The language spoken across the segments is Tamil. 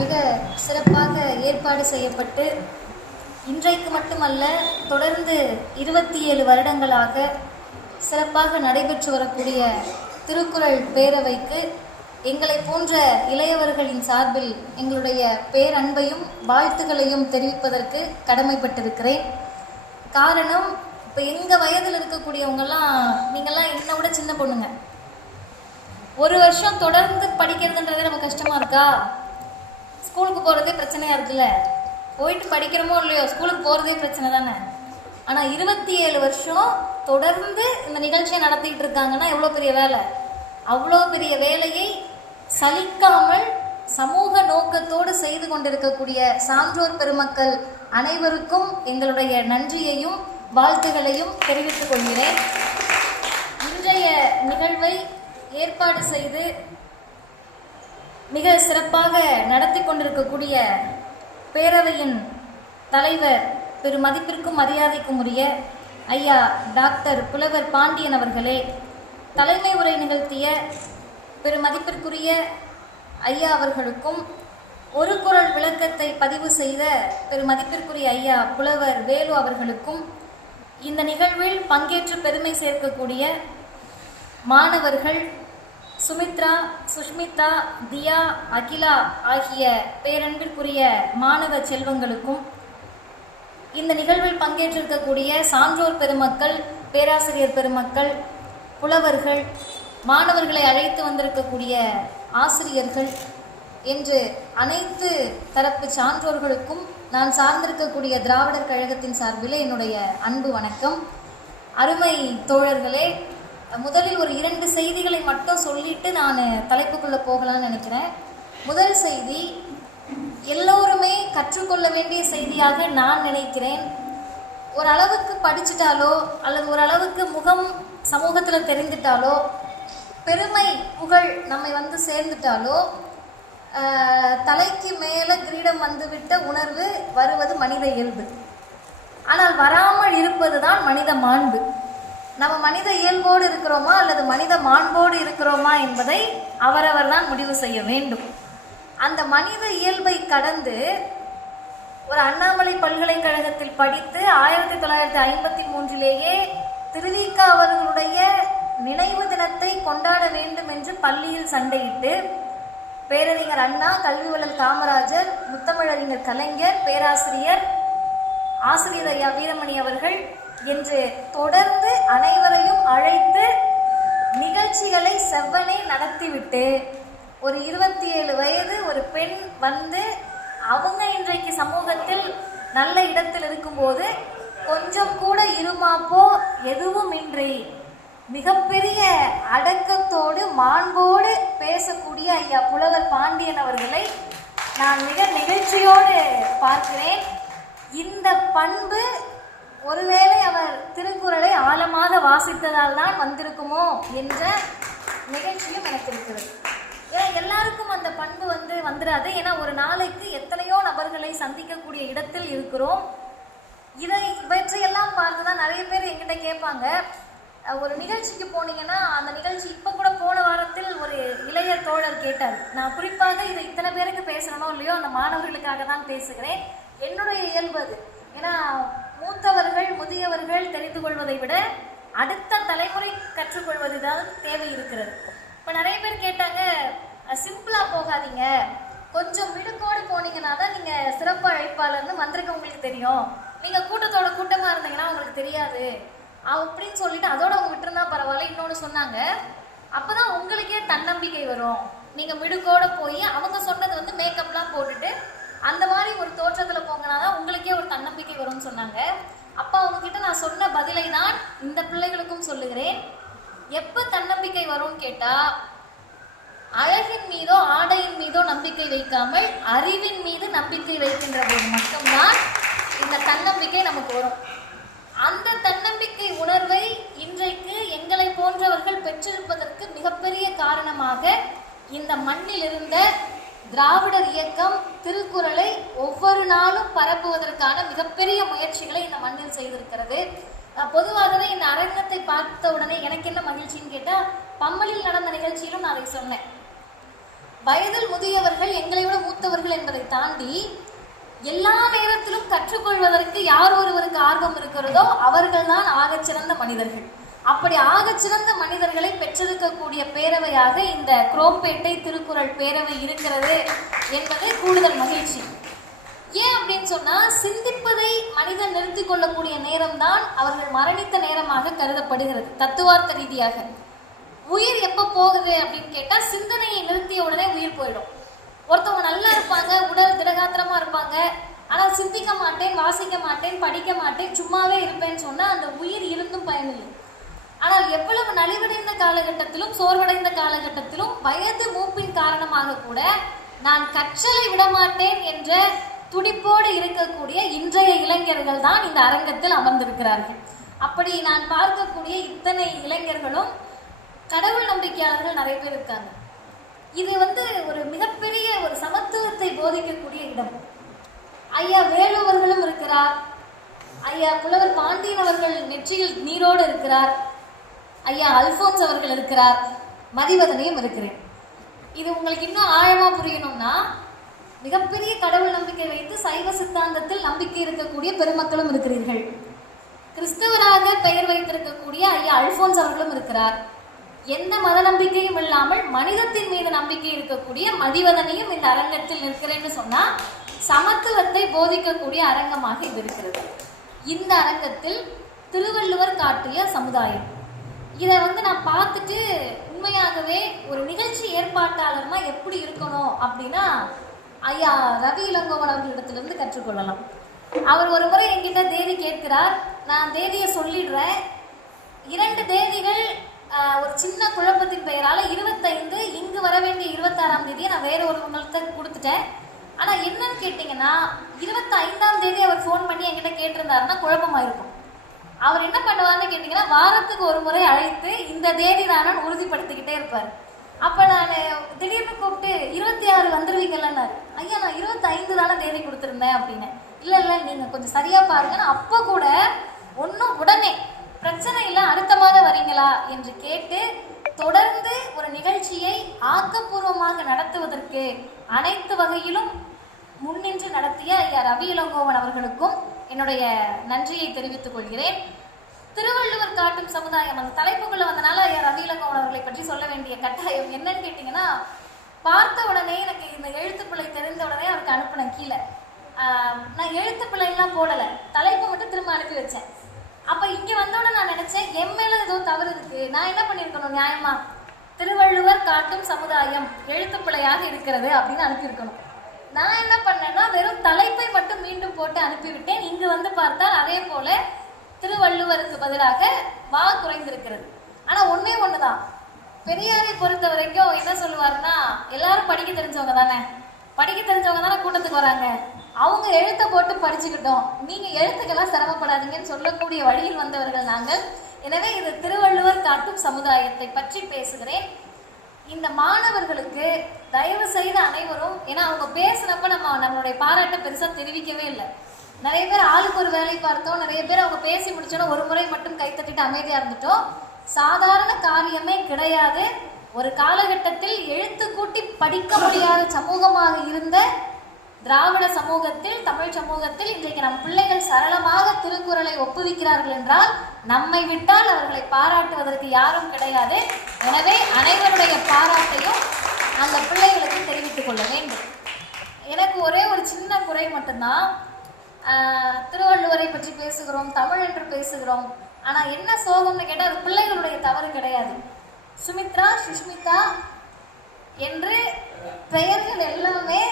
மிக சிறப்பாக ஏற்பாடு செய்யப்பட்டு இன்றைக்கு மட்டுமல்ல தொடர்ந்து 27 வருடங்களாக சிறப்பாக நடைபெற்று வரக்கூடிய திருக்குறள் பேரவைக்கு எங்களை போன்ற இளையவர்களின் சார்பில் எங்களுடைய பேரன்பையும் வாழ்த்துக்களையும் தெரிவிப்பதற்கு கடமைப்பட்டிருக்கிறேன். காரணம், இப்போ எங்கள் வயதில் இருக்கக்கூடியவங்கெல்லாம் நீங்கள்லாம் என்னை விட சின்ன பொண்ணுங்க. ஒரு வருஷம் தொடர்ந்து படிக்கிறதுன்றதே நம்ம கஷ்டமாக இருக்கா? ஸ்கூலுக்கு போகிறதே பிரச்சனையாக இருக்குல்ல. போயிட்டு படிக்கிறோமோ இல்லையோ, ஸ்கூலுக்கு போகிறதே பிரச்சனை தானே. ஆனால் 27 வருஷம் தொடர்ந்து இந்த நிகழ்ச்சியை நடத்திக்கிட்டு இருக்காங்கன்னா எவ்வளோ பெரிய வேலை. அவ்வளோ பெரிய வேலையை சலிக்காமல் சமூக நோக்கத்தோடு செய்து கொண்டிருக்கக்கூடிய சான்றோர் பெருமக்கள் அனைவருக்கும் எங்களுடைய நன்றியையும் வாழ்த்துகளையும் தெரிவித்துக் கொள்கிறேன். இன்றைய நிகழ்வை ஏற்பாடு செய்து மிக சிறப்பாக நடத்தி கொண்டிருக்கக்கூடிய பேரவையின் தலைவர் பெருமதிப்பிற்கும் மரியாதைக்கும் உரிய ஐயா டாக்டர் புலவர் பாண்டியன் அவர்களே, தலைமை உரை நிகழ்த்திய பெருமதிப்பிற்குரிய ஐயா அவர்களுக்கும், ஒரு குறள் விளக்கத்தை பதிவு செய்த பெருமதிப்பிற்குரிய ஐயா புலவர் வேலு அவர்களுக்கும், இந்த நிகழ்வில் பங்கேற்று பெருமை சேர்க்கக்கூடிய மாணவர்கள் சுமித்ரா, சுஷ்மிதா, தியா, அகிலா ஆகிய பேரன்பிற்குரிய மாணவ செல்வங்களுக்கும், இந்த நிகழ்வில் பங்கேற்றிருக்கக்கூடிய சான்றோர் பெருமக்கள், பேராசிரியர் பெருமக்கள், புலவர்கள், மாணவர்களை அழைத்து வந்திருக்கக்கூடிய ஆசிரியர்கள் என்று அனைத்து தரப்பு சான்றோர்களுக்கும் நான் சார்ந்திருக்கக்கூடிய திராவிடர் கழகத்தின் சார்பில் என்னுடைய அன்பு வணக்கம். அருமை தோழர்களே, முதலில் ஒரு 2 செய்திகளை மட்டும் சொல்லிட்டு நான் தலைப்புக்குள்ளே போகலான்னு நினைக்கிறேன். முதல் செய்தி எல்லோருமே கற்றுக்கொள்ள வேண்டிய செய்தியாக நான் நினைக்கிறேன். ஓரளவுக்கு படிச்சுட்டாலோ அல்லது ஓரளவுக்கு முகம் சமூகத்தில் தெரிந்துட்டாலோ, பெருமை புகழ் நம்மை வந்து சேர்ந்துட்டாலோ, தலைக்கு மேலே கிரீடம் வந்துவிட்ட உணர்வு வருவது மனித இயல்பு. ஆனால் வராமல் இருப்பது தான் மனித மாண்பு. நம்ம மனித இயல்போடு இருக்கிறோமா அல்லது மனித மாண்போடு இருக்கிறோமா என்பதை அவரவர் தான் முடிவு செய்ய வேண்டும். அந்த மனித இயல்பை கடந்து ஒரு அண்ணாமலை பல்கலைக்கழகத்தில் படித்து 1953 திருவிக அவர்களுடைய நினைவு தினத்தை கொண்டாட வேண்டும் என்று பள்ளியில் சண்டையிட்டு பேரறிஞர் அண்ணா, கல்வி வள்ளல் காமராஜர், முத்தமிழறிஞர் கலைஞர், பேராசிரியர் ஆசிரியர் ஐயா வீரமணி அவர்கள் என்று தொடர்ந்து அனைவரையும் அழைத்து நிகழ்ச்சிகளை செவ்வனே நடத்திவிட்டு ஒரு 27 வயது ஒரு பெண் வந்து அவங்க இன்றைக்கு சமூகத்தில் நல்ல இடத்தில் இருக்கும்போது கொஞ்சம் கூட இருமாப்போ எதுவும் இன்றி மிகப்பெரிய அடக்கத்தோடு மாண்போடு பேசக்கூடிய ஐயா புலவர் பாண்டியன் அவர்களை நான் மிக நிகழ்ச்சியோடு பார்க்கிறேன். இந்த பண்பு ஒருவேளை அவர் திருக்குறளை ஆழமாக வாசித்ததால் தான் வந்திருக்குமோ என்ற நிகழ்ச்சியும் எனக்கு இருக்கிறது. ஏன்னா எல்லாருக்கும் அந்த பண்பு வந்துடாது. ஏன்னா ஒரு நாளைக்கு எத்தனையோ நபர்களை சந்திக்கக்கூடிய இடத்தில் இருக்கிறோம். இவற்றையெல்லாம் பார்த்து தான் நிறைய பேர் எங்கிட்ட கேட்பாங்க, ஒரு நிகழ்ச்சிக்கு போனீங்கன்னா அந்த நிகழ்ச்சி இப்போ கூட போன வாரத்தில் ஒரு இளைய தோழர் கேட்டார். நான் குறிப்பாக இதை இத்தனை பேருக்கு பேசணும் இல்லையோ அந்த மாணவர்களுக்காக தான் பேசுகிறேன். என்னுடைய இயல்பு அது. ஏன்னா மூத்தவர்கள் முதியவர்கள் தெரிந்து கொள்வதை விட அடுத்த தலைமுறை கற்றுக்கொள்வது தான் தேவை இருக்கிறது. இப்போ நிறைய பேர் கேட்டாங்க, சிம்பிளாக போகாதீங்க, கொஞ்சம் விடுக்கோடு போனீங்கன்னா தான் நீங்கள் சிறப்பு அழைப்பாளர்னு வந்திருக்கவங்களுக்கு தெரியும், நீங்கள் கூட்டமாக இருந்தீங்கன்னா உங்களுக்கு தெரியாது அப்படின்னு சொல்லிட்டு அதோட அவங்க விட்டுருந்தா பரவாயில்ல. இன்னொன்று சொன்னாங்க, அப்போ தான் உங்களுக்கே தன்னம்பிக்கை வரும். நீங்கள் மிடுக்கோடு போய் அவங்க சொன்னது மேக்கப்லாம் போட்டுட்டு அந்த மாதிரி ஒரு தோற்றத்தில் போங்கன்னா தான் உங்களுக்கே ஒரு தன்னம்பிக்கை வரும்னு சொன்னாங்க. அப்போ அவங்கக்கிட்ட நான் சொன்ன பதிலை தான் இந்த பிள்ளைகளுக்கும் சொல்லுகிறேன். எப்போ தன்னம்பிக்கை வரும்னு கேட்டால், அழகின் மீதோ ஆடையின் மீதோ நம்பிக்கை வைக்காமல் அறிவின் மீது நம்பிக்கை வைக்கின்ற போது மட்டும்தான் இந்த தன்னம்பிக்கை நமக்கு வரும். அந்த தன்னம்பிக்கை உணர்வை இன்றைக்கு எங்களை போன்றவர்கள் பெற்றிருப்பதற்கு மிகப்பெரிய காரணமாக இந்த மண்ணில் இருந்த திராவிடர் இயக்கம் திருக்குறளை ஒவ்வொரு நாளும் பரப்புவதற்கான மிகப்பெரிய முயற்சிகளை இந்த மண்ணில் செய்திருக்கிறது. பொதுவாகவே இந்த அரங்கத்தை பார்த்த உடனே எனக்கு என்ன மகிழ்ச்சின்னு கேட்டால், பம்மலில் நடந்த நிகழ்ச்சியிலும் நான் அதை சொன்னேன். வயதில் முதியவர்கள் எங்களை விட மூத்தவர்கள் என்பதை தாண்டி எல்லா நேரத்திலும் கற்றுக்கொள்வதற்கு யார் ஒருவருக்கு ஆர்வம் இருக்கிறதோ அவர்கள் தான் ஆகச்சிறந்த மனிதர்கள். அப்படி ஆகச்சிறந்த மனிதர்களை பெற்றிருக்கக்கூடிய பேரவையாக இந்த குரோம்பேட்டை திருக்குறள் பேரவை இருக்கிறது என்பது கூடுதல் மகிழ்ச்சி. ஏன் அப்படின்னு சொன்னா, சிந்திப்பதை மனிதன் நிறுத்தி கொள்ளக்கூடிய நேரம்தான் அவர்கள் மரணித்த நேரமாக கருதப்படுகிறது. தத்துவார்த்த ரீதியாக உயிர் எப்போ போகுது அப்படின்னு கேட்டா, சிந்தனையை நிறுத்திய உடனே உயிர் போயிடும். ஒருத்தவங்க நல்லா இருப்பாங்க, உடல் திடகாத்திரமா இருப்பாங்க, ஆனால் சிந்திக்க மாட்டேன், வாசிக்க மாட்டேன், படிக்க மாட்டேன், சும்மாவே இருப்பேன்னு சொன்னா அந்த உயிர் இருந்தும் பயனில்லை. ஆனால் எவ்வளவு நலிவடைந்த காலகட்டத்திலும் சோர்வடைந்த காலகட்டத்திலும் வயது மூப்பின் காரணமாக கூட நான் கற்றலை விடமாட்டேன் என்ற துடிப்போடு இருக்கக்கூடிய இன்றைய இளைஞர்கள் தான் இந்த அரங்கத்தில் அமர்ந்திருக்கிறார்கள். அப்படி நான் பார்க்கக்கூடிய இத்தனை இளைஞர்களும் கடவுள் நம்பிக்கையாளர்கள் நிறைய பேர் இருக்காங்க. இது ஒரு மிகப்பெரிய ஒரு சமத்துவத்தை போதிக்கக்கூடிய இடம். ஐயா வேலுவர்களும் இருக்கிறார், ஐயா புலவர் பாண்டியன் அவர்கள் நெற்றியில் நீரோடு இருக்கிறார், ஐயா அல்போன்ஸ் அவர்கள் இருக்கிறார், மதிவதனையும் இருக்கிறேன். இது உங்களுக்கு இன்னும் ஆழமா புரியணும்னா, மிகப்பெரிய கடவுள் நம்பிக்கை வைத்து சைவ சித்தாந்தத்தில் நம்பிக்கை இருக்கக்கூடிய பெருமக்களும் இருக்கிறீர்கள். கிறிஸ்தவராக பெயர் வைத்திருக்கக்கூடிய ஐயா அல்போன்ஸ் அவர்களும் இருக்கிறார். எந்த மத நம்பிக்கையும் இல்லாமல் மனிதத்தின் மீது நம்பிக்கை இருக்கக்கூடிய மதிவதனையும் இந்த அரங்கத்தில் இருக்கிறேன்னு சொன்னா, சமத்துவத்தை போதிக்கக்கூடிய அரங்கமாக இது இருக்கிறது. இந்த அரங்கத்தில் திருவள்ளுவர் காட்டிய சமுதாயம், இதை நான் பார்த்துட்டு உண்மையாகவே ஒரு நிகழ்ச்சி ஏற்பாட்டாளர்னா எப்படி இருக்கணும் அப்படின்னா, ஐயா ரவி இளங்கோவன் அவர்களிடத்திலிருந்து கற்றுக்கொள்ளலாம். அவர் ஒரு முறை என்கிட்ட தேதி கேட்கிறார். நான் தேதியை சொல்லிடுறேன். 2 தேதிகள் ஒரு சின்ன குழப்பத்தின் பெயரால் 25 இங்கு வர வேண்டிய 26ஆம் தேதியை நான் வேற ஒருவங்களுக்கு கொடுத்துட்டேன். ஆனால் என்னன்னு கேட்டிங்கன்னா, 25ஆம் தேதி அவர் ஃபோன் பண்ணி என்கிட்ட கேட்டிருந்தாருன்னா குழப்பமாயிருக்கும். அவர் என்ன பண்ணுவார்னு கேட்டிங்கன்னா, வாரத்துக்கு ஒரு முறை அழைத்து இந்த தேதி தானு உறுதிப்படுத்திக்கிட்டே இருப்பார். அப்போ நான் திடீர்னு கூப்பிட்டு 26 வந்துடுவீங்கல்லன்னாரு. ஐயா நான் 25 தானே தேதி கொடுத்துருந்தேன் அப்படின்னு. இல்லை நீங்கள் கொஞ்சம் சரியாக பாருங்கன்னு. அப்போ கூட ஒன்றும் உடனே பிரச்சனை இல்லை, அடுத்த மாதம் வரீங்களா என்று கேட்டு தொடர்ந்து ஒரு நிகழ்ச்சியை ஆக்கப்பூர்வமாக நடத்துவதற்கு அனைத்து வகையிலும் முன்னின்று நடத்திய ஐயா ரவி இளங்கோவன் அவர்களுக்கும் என்னுடைய நன்றியை தெரிவித்துக் கொள்கிறேன். திருவள்ளுவர் காட்டும் சமுதாயம் அந்த தலைப்புக்குள்ள வந்தனால ஐயா ரவி இளங்கோவன் அவர்களை பற்றி சொல்ல வேண்டிய கட்டாயம் என்னன்னு கேட்டிங்கன்னா, பார்த்த உடனே எனக்கு இந்த எழுத்துப்பிழை தெரிந்த உடனே அவருக்கு அனுப்பினேன் கீழே. நான் எழுத்துப்பிழைலாம் போடலை, தலைப்பு மட்டும் திரும்ப அனுப்பி வச்சேன். அப்போ இங்கே வந்தோடனே நான் நினச்சேன், என் மேலே ஏதோ தவறு இருக்குது, நான் என்ன பண்ணியிருக்கணும், நியாயமா திருவள்ளுவர் காட்டும் சமுதாயம் எழுத்துப்பிழையாக இருக்கிறது அப்படின்னு அனுப்பியிருக்கணும். நான் என்ன பண்ணேன்னா, வெறும் தலைப்பை மட்டும் மீண்டும் போட்டு அனுப்பிவிட்டேன். இங்கு பார்த்தால் அதே போல திருவள்ளுவருக்கு பதிலாக வா குறைந்திருக்கிறது. ஆனால் ஒன்றே ஒன்று தான், பெரியாரை பொறுத்த வரைக்கும் என்ன சொல்லுவாருன்னா, எல்லாரும் படிக்க தெரிஞ்சவங்க தானே கூட்டத்துக்கு வராங்க, அவங்க எழுத்தை போட்டு படிச்சுக்கிட்டோம், நீங்கள் எழுத்துக்கெல்லாம் சிரமப்படாதீங்கன்னு சொல்லக்கூடிய வழியில் வந்தவர்கள் நாங்கள். எனவே இது திருவள்ளுவர் காட்டும் சமுதாயத்தை பற்றி பேசுகிறேன். இந்த மாணவர்களுக்கு தயவு செய்து அனைவரும், ஏன்னா அவங்க பேசுனப்ப நம்மளுடைய பாராட்டை பெருசாக தெரிவிக்கவே இல்லை. நிறைய பேர் ஆளுக்கு ஒரு வேலை பார்த்தோம், நிறைய பேர் அவங்க பேசி முடிச்சோன்னா ஒரு முறை மட்டும் கைத்தட்டிட்டு அமைதியாக இருந்துட்டோம். சாதாரண காரியமே கிடையாது. ஒரு காலகட்டத்தில் எழுத்து கூட்டி படிக்க முடியாத சமூகமாக இருந்த திராவிட சமூகத்தில், தமிழ் சமூகத்தில் இன்றைக்கு நம் பிள்ளைகள் சரளமாக திருக்குறளை ஒப்புவிக்கிறார்கள் என்றால் நம்மை விட்டால் அவர்களை பாராட்டுவதற்கு யாரும் கிடையாது. எனவே அனைவருடைய பாராட்டையும் அந்த பிள்ளைகளுக்கு தெரிவித்துக் கொள்ள வேண்டும். எனக்கு ஒரே ஒரு சின்ன குறை மட்டும்தான், திருவள்ளுவரை பற்றி பேசுகிறோம், தமிழ் என்று பேசுகிறோம், ஆனால் என்ன சோகம்னு கேட்டால் அது பிள்ளைகளுடைய தவறு கிடையாது. சுமித்ரா, சுஷ்மிதா என்று பெயர்கள் எல்லாமே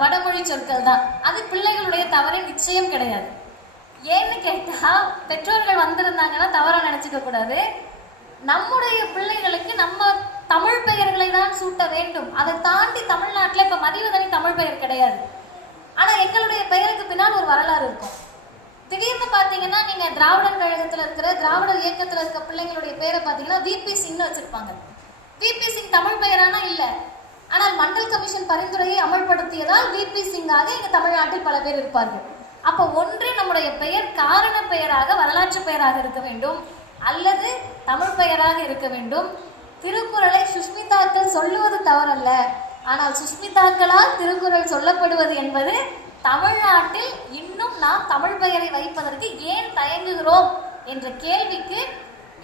வடமொழி சொற்கள் தான். அது பிள்ளைகளுடைய தவறு நிச்சயம் கிடையாது. ஏன்னு கேட்டால், பெற்றோர்கள் வந்திருந்தாங்கன்னா தவறாக நினச்சிக்க கூடாது. நம்முடைய பிள்ளைகளுக்கு நம்ம தமிழ் பெயர்களை தான் சூட்ட வேண்டும். அதை தாண்டி தமிழ்நாட்டில் இப்போ மதிவதனி தமிழ் பெயர் கிடையாது. ஆனால் எங்களுடைய பெயருக்கு பின்னால் ஒரு வரலாறு இருக்கும். திடீர்னு பார்த்தீங்கன்னா, நீங்கள் திராவிடர் கழகத்தில் இருக்கிற, திராவிடர் இயக்கத்தில் இருக்க பிள்ளைங்களுடைய பேரை பார்த்தீங்கன்னா விபி சிங்னு வச்சுருப்பாங்க. விபி சிங் தமிழ் பெயரானா இல்லை, ஆனால் மண்டல் கமிஷன் பரிந்துரையை அமல்படுத்தியதால் விபி சிங்காக இங்கே தமிழ்நாட்டில் பல பேர் இருப்பார்கள். அப்போ ஒன்றே நம்முடைய பெயர் காரண பெயராக, வரலாற்று பெயராக இருக்க வேண்டும், அல்லது தமிழ் பெயராக இருக்க வேண்டும். திருக்குறளை சுஷ்மிதாக்கள் சொல்லுவது தவறல்ல, ஆனால் சுஸ்மிதாக்களால் திருக்குறள் சொல்லப்படுவது என்பது தமிழ்நாட்டில் இன்னும் நாம் தமிழ் பெயரை வைப்பதற்கு ஏன் தயங்குகிறோம் என்ற கேள்விக்கு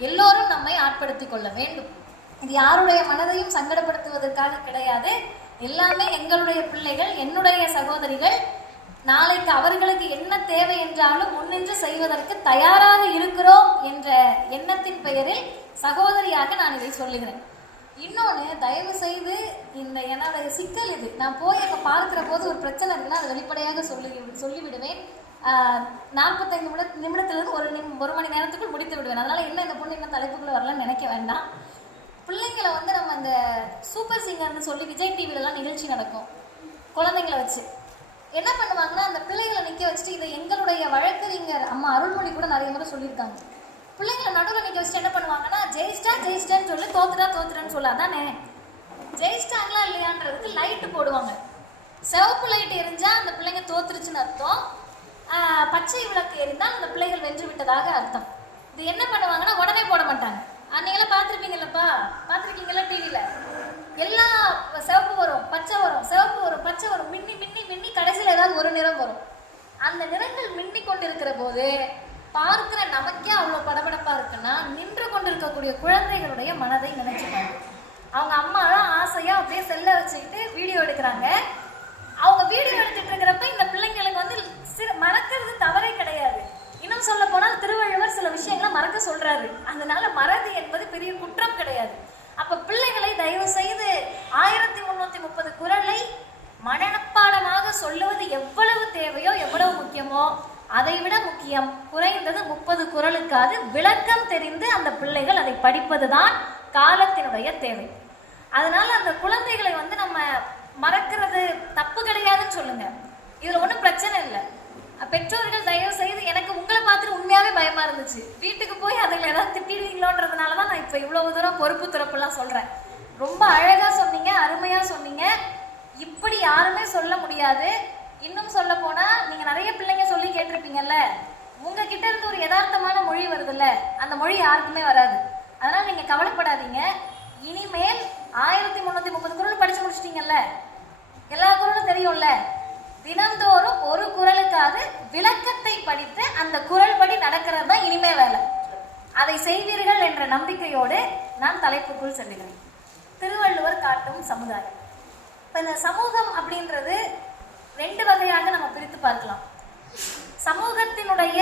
எல்லோரும் நம்மை ஆட்படுத்திக் கொள்ள வேண்டும். இது யாருடைய மனதையும் சங்கடப்படுத்துவதற்காக கிடையாது. எல்லாமே எங்களுடைய பிள்ளைகள், என்னுடைய சகோதரிகள். நாளைக்கு அவர்களுக்கு என்ன தேவை என்றாலும் முன்னின்று செய்வதற்கு தயாராக இருக்கிறோம் என்ற எண்ணத்தின் பெயரில் சகோதரியாக நான் இதை சொல்லுகிறேன். இன்னொன்று, தயவு செய்து இந்த என்னுடைய சிக்கல் இது, நான் போய் இப்போ பார்க்கிற போது ஒரு பிரச்சனை இருக்குன்னா அதை வெளிப்படையாக சொல்லிவிடுவேன். 45 நிமிடத்திலிருந்து ஒரு மணி நேரத்துக்குள் முடித்து விடுவேன். அதனால என்ன இந்த பொண்ணு இன்னும் தலைப்புக்குள்ள வரலன்னு நினைக்க வேண்டாம். பிள்ளைங்களை வந்து நம்ம இந்த சூப்பர் சிங்கர்னு சொல்லி விஜய் டிவிலலாம் நிகழ்ச்சி நடக்கும். குழந்தைங்களை வச்சு என்ன பண்ணுவாங்கன்னா, அந்த பிள்ளைகளை நிற்க வச்சுட்டு, இதை எங்களுடைய வழக்கறிஞர் அம்மா அருள்மொழி கூட நிறைய முறை சொல்லியிருக்காங்க. பிள்ளைங்களை நடுவில் நிற்க வச்சுட்டு என்ன பண்ணுவாங்கன்னா, ஜெயிச்சிட்டான்னு சொல்லி தோத்துட்டான்னு சொல்லாதானே, ஜெயிச்சிட்டாங்களா இல்லையான்றதுக்கு லைட்டு போடுவாங்க. சிவப்பு லைட் எரிஞ்சா அந்த பிள்ளைங்க தோத்துருச்சுன்னு அர்த்தம், பச்சை விளக்கு எரிந்தால் அந்த பிள்ளைகள் வென்று விட்டதாக அர்த்தம். இது என்ன பண்ணுவாங்கன்னா உடனே போட மாட்டாங்க. அன்னைக்கெல்லாம் பார்த்துருக்கீங்கல்ல டிவியில், எல்லாம் சிவப்பு வரும், பச்சை வரும், சிவப்பு வரும், பச்சை வரும், மின்னி மின்னி மின்னி கடைசியில் ஏதாவது ஒரு நிறம் வரும். அந்த நிறங்கள் மின்னி கொண்டிருக்கிற போது பார்க்கிற நமக்கே அவ்வளோ படபடப்பாக இருக்குன்னா, நின்று கொண்டிருக்கக்கூடிய குழந்தைகளுடைய மனதை நினைச்சுப்பாங்க. அவங்க அம்மாலாம் ஆசையாக அப்படியே செல்லை வச்சுக்கிட்டு வீடியோ எடுக்கிறாங்க. அவங்க வீடியோ எடுத்துட்டு இருக்கிறப்ப இந்த பிள்ளைங்களுக்கு வந்து மறக்கிறது தவறே கிடையாது. இன்னும் சொல்ல போனால் திருவள்ளுவர் சில விஷயங்களை மறக்க சொல்றாரு. அதனால மறதி என்பது பெரிய குற்றம் கிடையாது. அப்ப பிள்ளைகளை தயவு செய்து 1330 குறளை மனப்பாடமாக சொல்லுவது எவ்வளவு தேவையோ, எவ்வளவு முக்கியமோ அதை விட முக்கியம் குறைந்தது 30 குறளுக்காவது விளக்கம் தெரிந்து அந்த பிள்ளைகள் அதை படிப்பதுதான் காலத்தினுடைய தேவை. அதனால அந்த குழந்தைகளை வந்து நம்ம மறக்கிறது தப்பு கிடையாதுன்னு சொல்லுங்க, இதுல ஒன்றும் பிரச்சனை இல்லை. பெற்றோர்கள் தயவு செய்து, எனக்கு உங்களை பார்த்துட்டு உண்மையாவே பயமா இருந்துச்சு, வீட்டுக்கு போய் அதில் ஏதாவது திட்டிடுவீங்களோன்றதுனாலதான் நான் இப்ப இவ்வளவு தூரம் பொறுப்பு துறப்புலாம் சொல்றேன். ரொம்ப அழகா சொன்னீங்க, அருமையா சொன்னீங்க. இப்படி யாருமே சொல்ல முடியாது. இன்னும் சொல்ல போனா, நீங்க நிறைய பிள்ளைங்க சொல்லி கேட்டிருப்பீங்கல்ல, உங்ககிட்ட இருந்து ஒரு யதார்த்தமான மொழி வருதுல்ல, அந்த மொழி யாருக்குமே வராது. அதனால நீங்க கவலைப்படாதீங்க. இனிமேல் 1330 குறள் படிச்சு முடிச்சிட்டீங்கல்ல, எல்லா குறளும் தெரியும்ல, தினந்தோறும் ஒரு குறளுக்காவது விளக்கத்தை படித்து அந்த குறள் படி நடக்கிறது தான் இனிமே வேலை. அதை செய்வீர்கள் என்ற நம்பிக்கையோடு நான் தலைப்புக்குள் செல்லுகிறேன். திருவள்ளுவர் காட்டும் சமுதாயம். இப்ப இந்த சமூகம் அப்படின்றது 2 வகையாக நம்ம பிரித்து பார்க்கலாம். சமூகத்தினுடைய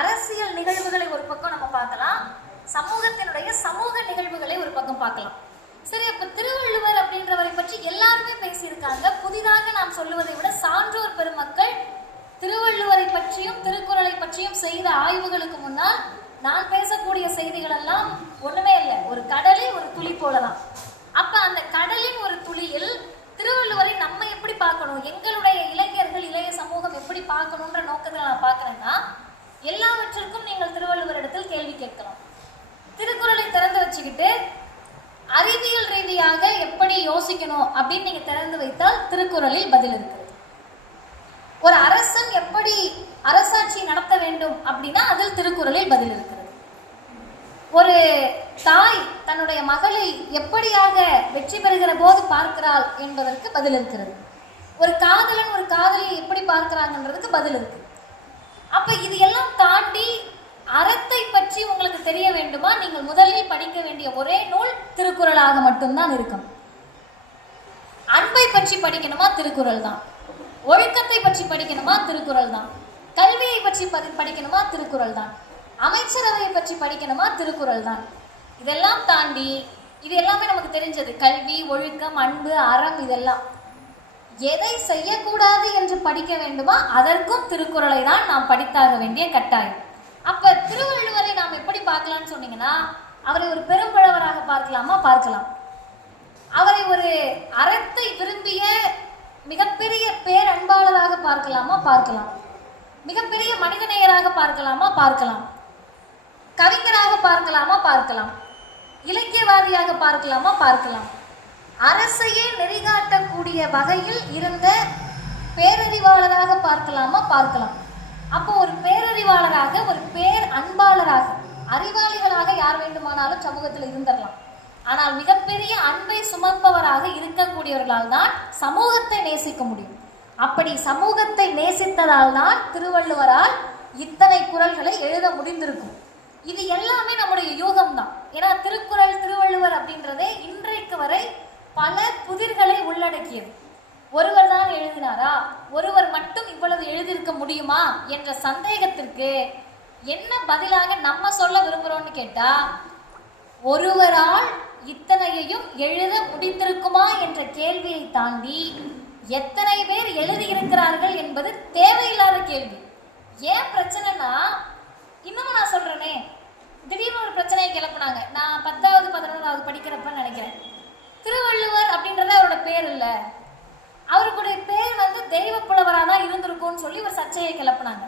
அரசியல் நிகழ்வுகளை ஒரு பக்கம் நம்ம பார்க்கலாம், சமூகத்தினுடைய சமூக நிகழ்வுகளை ஒரு பக்கம் பார்க்கலாம். சரி, அப்ப திருவள்ளுவர் அப்படின்றவரை பற்றி எல்லாருமே பேசியிருக்காங்க. புதிதாக நாம் சொல்லுவதை விட சான்றோர் பெருமக்கள் திருவள்ளுவரை பற்றியும் திருக்குறளை பற்றியும் செய்த ஆய்வுகளுக்கு முன்னால் நான் பேசக்கூடிய செய்திகள் எல்லாம் ஒண்ணுமே இல்லை, ஒரு கடலில் ஒரு துளி போலதான். அப்ப அந்த கடலின் ஒரு துளியில் திருவள்ளுவரை நம்ம எப்படி பார்க்கணும், எங்களுடைய இளைஞர்கள் இளைய சமூகம் எப்படி பார்க்கணுன்ற நோக்கத்தில் நான் பார்க்கிறேன்னா, எல்லாவற்றிற்கும் நீங்கள் திருவள்ளுவரிடத்தில் கேள்வி கேட்கலாம். திருக்குறளை திறந்து வச்சுக்கிட்டு அறிவியல் ரீதியாக எப்படி யோசிக்கணும் அப்படின்னு நீங்க திறந்து வைத்தால் திருக்குறளில் பதில் இருக்கிறது. ஒரு அரசன் எப்படி அரசாட்சி நடத்த வேண்டும் அப்படின்னா அதில் திருக்குறளில் பதில் இருக்கிறது. ஒரு தாய் தன்னுடைய மகளை எப்படியாக வெற்றி பெறுகிற போது பார்க்கிறாள் என்பதற்கு பதில் இருக்கிறது. ஒரு காதலன் ஒரு காதலியை எப்படி பார்க்கிறாங்கன்றதுக்கு பதில் இருக்கு. அப்ப இது எல்லாம் தாண்டி அறத்தை பற்றி உங்களுக்கு தெரிய வேண்டுமா, நீங்கள் முதலில் படிக்க வேண்டிய ஒரே நூல் திருக்குறளாக மட்டும்தான் இருக்கும். அன்பை பற்றி படிக்கணுமா, திருக்குறள் தான். ஒழுக்கத்தை பற்றி படிக்கணுமா, திருக்குறள் தான். கல்வியை பற்றி படிக்கணுமா, திருக்குறள் தான். அமைச்சரவையை பற்றி படிக்கணுமா, திருக்குறள் தான். இதெல்லாம் தாண்டி இது எல்லாமே நமக்கு தெரிஞ்சது, கல்வி, ஒழுக்கம், அன்பு, அறம், இதெல்லாம். எதை செய்யக்கூடாது என்று படிக்க வேண்டுமா, அதற்கும் திருக்குறளை தான் நாம் படித்தாக வேண்டிய கட்டாயம். அப்ப திருவள்ளுவரை நாம் எப்படி பார்க்கலாம்னு சொன்னீங்கன்னா, அவரை ஒரு பெரும்பழவராக பார்க்கலாமா, பார்க்கலாம். அவரை ஒரு அறத்தை விரும்பிய மிகப்பெரிய பேரன்பாளராக பார்க்கலாமா, பார்க்கலாம். மிகப்பெரிய மனிதநேயராக பார்க்கலாமா, பார்க்கலாம். கவிஞராக பார்க்கலாமா, பார்க்கலாம். இலக்கியவாதியாக பார்க்கலாமா, பார்க்கலாம். அரசையே நெறிகாட்டக்கூடிய வகையில் இருந்த பேரறிவாளராக பார்க்கலாமா, பார்க்கலாம். அப்போ ஒரு பேரறிவாளராக, ஒரு பேர் அன்பாளராக, அறிவாளிகளாக யார் வேண்டுமானாலும் சமூகத்தில் இருந்துடலாம். ஆனால் மிகப்பெரிய அன்பை சுமப்பவராக இருக்கக்கூடியவர்களால் தான் சமூகத்தை நேசிக்க முடியும். அப்படி சமூகத்தை நேசித்ததால் தான் திருவள்ளுவரால் இத்தனை குறள்களை எழுத முடிந்திருக்கும். இது எல்லாமே நம்முடைய யூகம் தான். ஏன்னா திருக்குறள், திருவள்ளுவர் அப்படின்றதே இன்றைக்கு வரை பல புதிர்களை உள்ளடக்கியது. ஒருவர் தான் எழுதினாரா, ஒருவர் மட்டும் இவ்வளவு எழுதியிருக்க முடியுமா என்ற சந்தேகத்திற்கு என்ன பதிலாக நம்ம சொல்ல விரும்புகிறோம்னு கேட்டா, ஒருவரால் இத்தனையையும் எழுத முடித்திருக்குமா என்ற கேள்வியை தாண்டி எத்தனை பேர் எழுதியிருக்கிறார்கள் என்பது தேவையில்லாத கேள்வி. ஏன் பிரச்சனைனா, இன்னமும் நான் சொல்றேனே, திடீர்னு ஒரு பிரச்சனையை கிளப்புனாங்க. நான் 10வது 11வது படிக்கிறப்ப நினைக்கிறேன், திருவள்ளுவர் அப்படின்றத அவரோட பேர் இல்லை, அவருக்குடைய பேர் வந்து தெய்வ புலவராக தான் இருந்திருக்கும்னு சொல்லி ஒரு சர்ச்சையை கிளப்புனாங்க.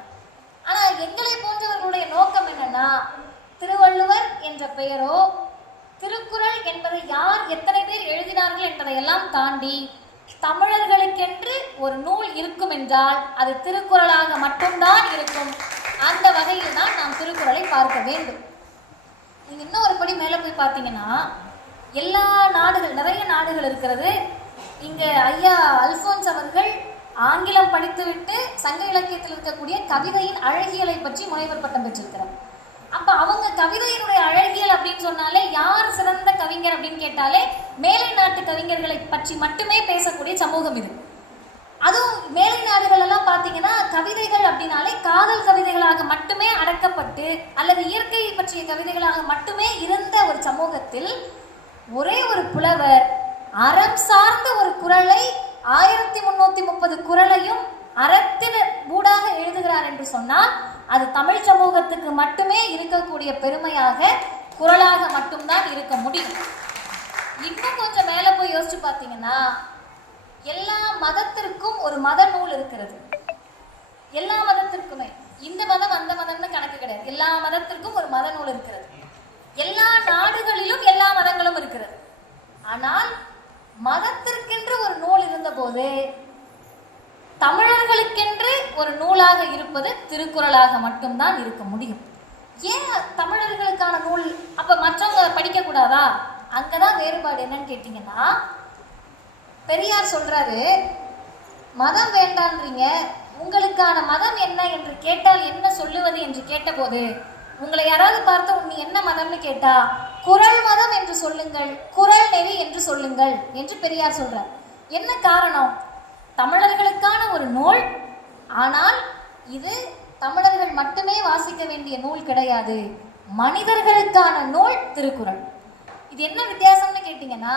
ஆனா எங்களை போன்றவர்களுடைய நோக்கம் என்னன்னா, திருவள்ளுவர் என்ற பெயரோ திருக்குறள் என்பதை யார் எத்தனை பேர் எழுதினார்கள் என்பதையெல்லாம் தாண்டி தமிழர்களுக்கென்று ஒரு நூல் இருக்கும் என்றால் அது திருக்குறளாக மட்டும்தான் இருக்கும். அந்த வகையில் தான் நாம் திருக்குறளை பார்க்க வேண்டும். நீங்க இன்னும் ஒரு படி மேலே போய் பார்த்தீங்கன்னா, எல்லா நாடுகள், நிறைய நாடுகள் இருக்கிறது. இங்க ஐயா அல்போன்ஸ் அவர்கள் ஆங்கிலம் படித்துவிட்டு சங்க இலக்கியத்தில் இருக்கக்கூடிய கவிதையின் அழகியலை பற்றி முனைவர் பட்டம் பெற்றிருக்கிறார். அப்ப அவங்க கவிதையினுடைய அழகியல் அப்படின்னு சொன்னாலே யார் சிறந்த கவிஞர் அப்படின்னு கேட்டாலே மேலை நாட்டு கவிஞர்களை பற்றி மட்டுமே பேசக்கூடிய சமூகம் இது. அதுவும் மேலை நாடுகள் எல்லாம் பார்த்தீங்கன்னா கவிதைகள் அப்படின்னாலே காதல் கவிதைகளாக மட்டுமே அடக்கப்பட்டு அல்லது இயற்கையை பற்றிய கவிதைகளாக மட்டுமே இருந்த ஒரு சமூகத்தில் ஒரே ஒரு புலவர் அறம் சார்ந்த ஒரு குறளை 1330 குறளையும் அறத்தின் ஊடாக எழுதுகிறார் என்று சொன்னால் அது தமிழ் சமூகத்துக்கு மட்டுமே இருக்கக்கூடிய பெருமையாக குறளாக மட்டும்தான் இருக்க முடியும். இன்னும் கொஞ்சம் மேலே போய் யோசிச்சு பார்த்தீங்கன்னா, எல்லா மதத்திற்கும் ஒரு மத நூல் இருக்கிறது. எல்லா மதத்திற்குமே, இந்த மதம் அந்த மதம்னு கணக்கு கிடையாது. எல்லா மதத்திற்கும் ஒரு மத நூல் இருக்கிறது. எல்லா நாடுகளிலும் எல்லா மதங்களும் இருக்கிறது. ஆனால் மதத்திற்கென்று ஒரு நூல் இருந்தபோது தமிழர்களுக்கென்று ஒரு நூலாக இருப்பது திருக்குறளாக மட்டும்தான் இருக்க முடியும். ஏன் தமிழர்களுக்கான நூல் அப்ப மற்றவங்க படிக்க கூடாதா? அங்கதான் வேறுபாடு. என்னன்னு கேட்டீங்கன்னா, பெரியார் சொல்றாரு, மதம் வேண்டான்றீங்க, உங்களுக்கான மதம் என்ன என்று கேட்டால் என்ன சொல்லுவது என்று கேட்டபோது உங்களை யாராவது பார்த்து நீ என்ன மதம்னு கேட்டா குறள் மதம் என்று சொல்லுங்கள், குறள் நெறி என்று சொல்லுங்கள் என்று பெரியார் சொல்றார். என்ன காரணம்? தமிழர்களுக்கான ஒரு நூல், ஆனால் இது தமிழர்கள் மட்டுமே வாசிக்க வேண்டிய நூல் கிடையாது, மனிதர்களுக்கான நூல் திருக்குறள். இது என்ன வித்தியாசம்னு கேட்டீங்கன்னா,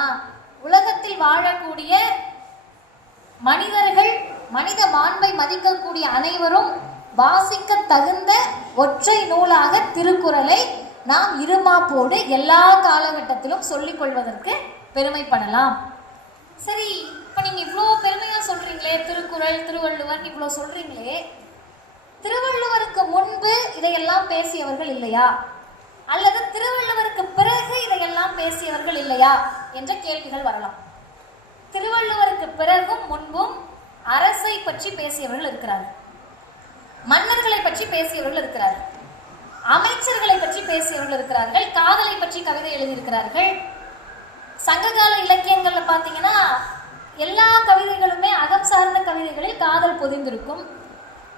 உலகத்தில் வாழக்கூடிய மனிதர்கள், மனித மாண்பை மதிக்கக்கூடிய அனைவரும் வாசிக்க தகுந்த ஒற்றை நூலாக திருக்குறளை நாம் இருமாப்போடு எல்லா காலகட்டத்திலும் சொல்லிக் கொள்வதற்கு பெருமைப்படலாம். சரி, இப்ப நீங்க இவ்வளோ பெருமையா சொல்றீங்களே, திருக்குறள், திருவள்ளுவர் இவ்வளோ சொல்றீங்களே, திருவள்ளுவருக்கு முன்பு இதையெல்லாம் பேசியவர்கள் இல்லையா, அல்லது திருவள்ளுவருக்கு பிறகு இதையெல்லாம் பேசியவர்கள் இல்லையா என்ற கேள்விகள் வரலாம். திருவள்ளுவருக்கு பிறகும் முன்பும் அரசை பற்றி பேசியவர்கள் இருக்கிறார்கள், மன்னர்களை பற்றி பேசியவர்கள் இருக்கிறார்கள், அமைச்சர்களை பற்றி பேசியவர்கள் இருக்கிறார்கள், காதலை பற்றி கவிதை எழுதியிருக்கிறார்கள். சங்ககால இலக்கியங்கள்ல பார்த்தீங்கன்னா எல்லா கவிதைகளுமே அகம் சார்ந்த கவிதைகளில் காதல் பொதிந்திருக்கும்.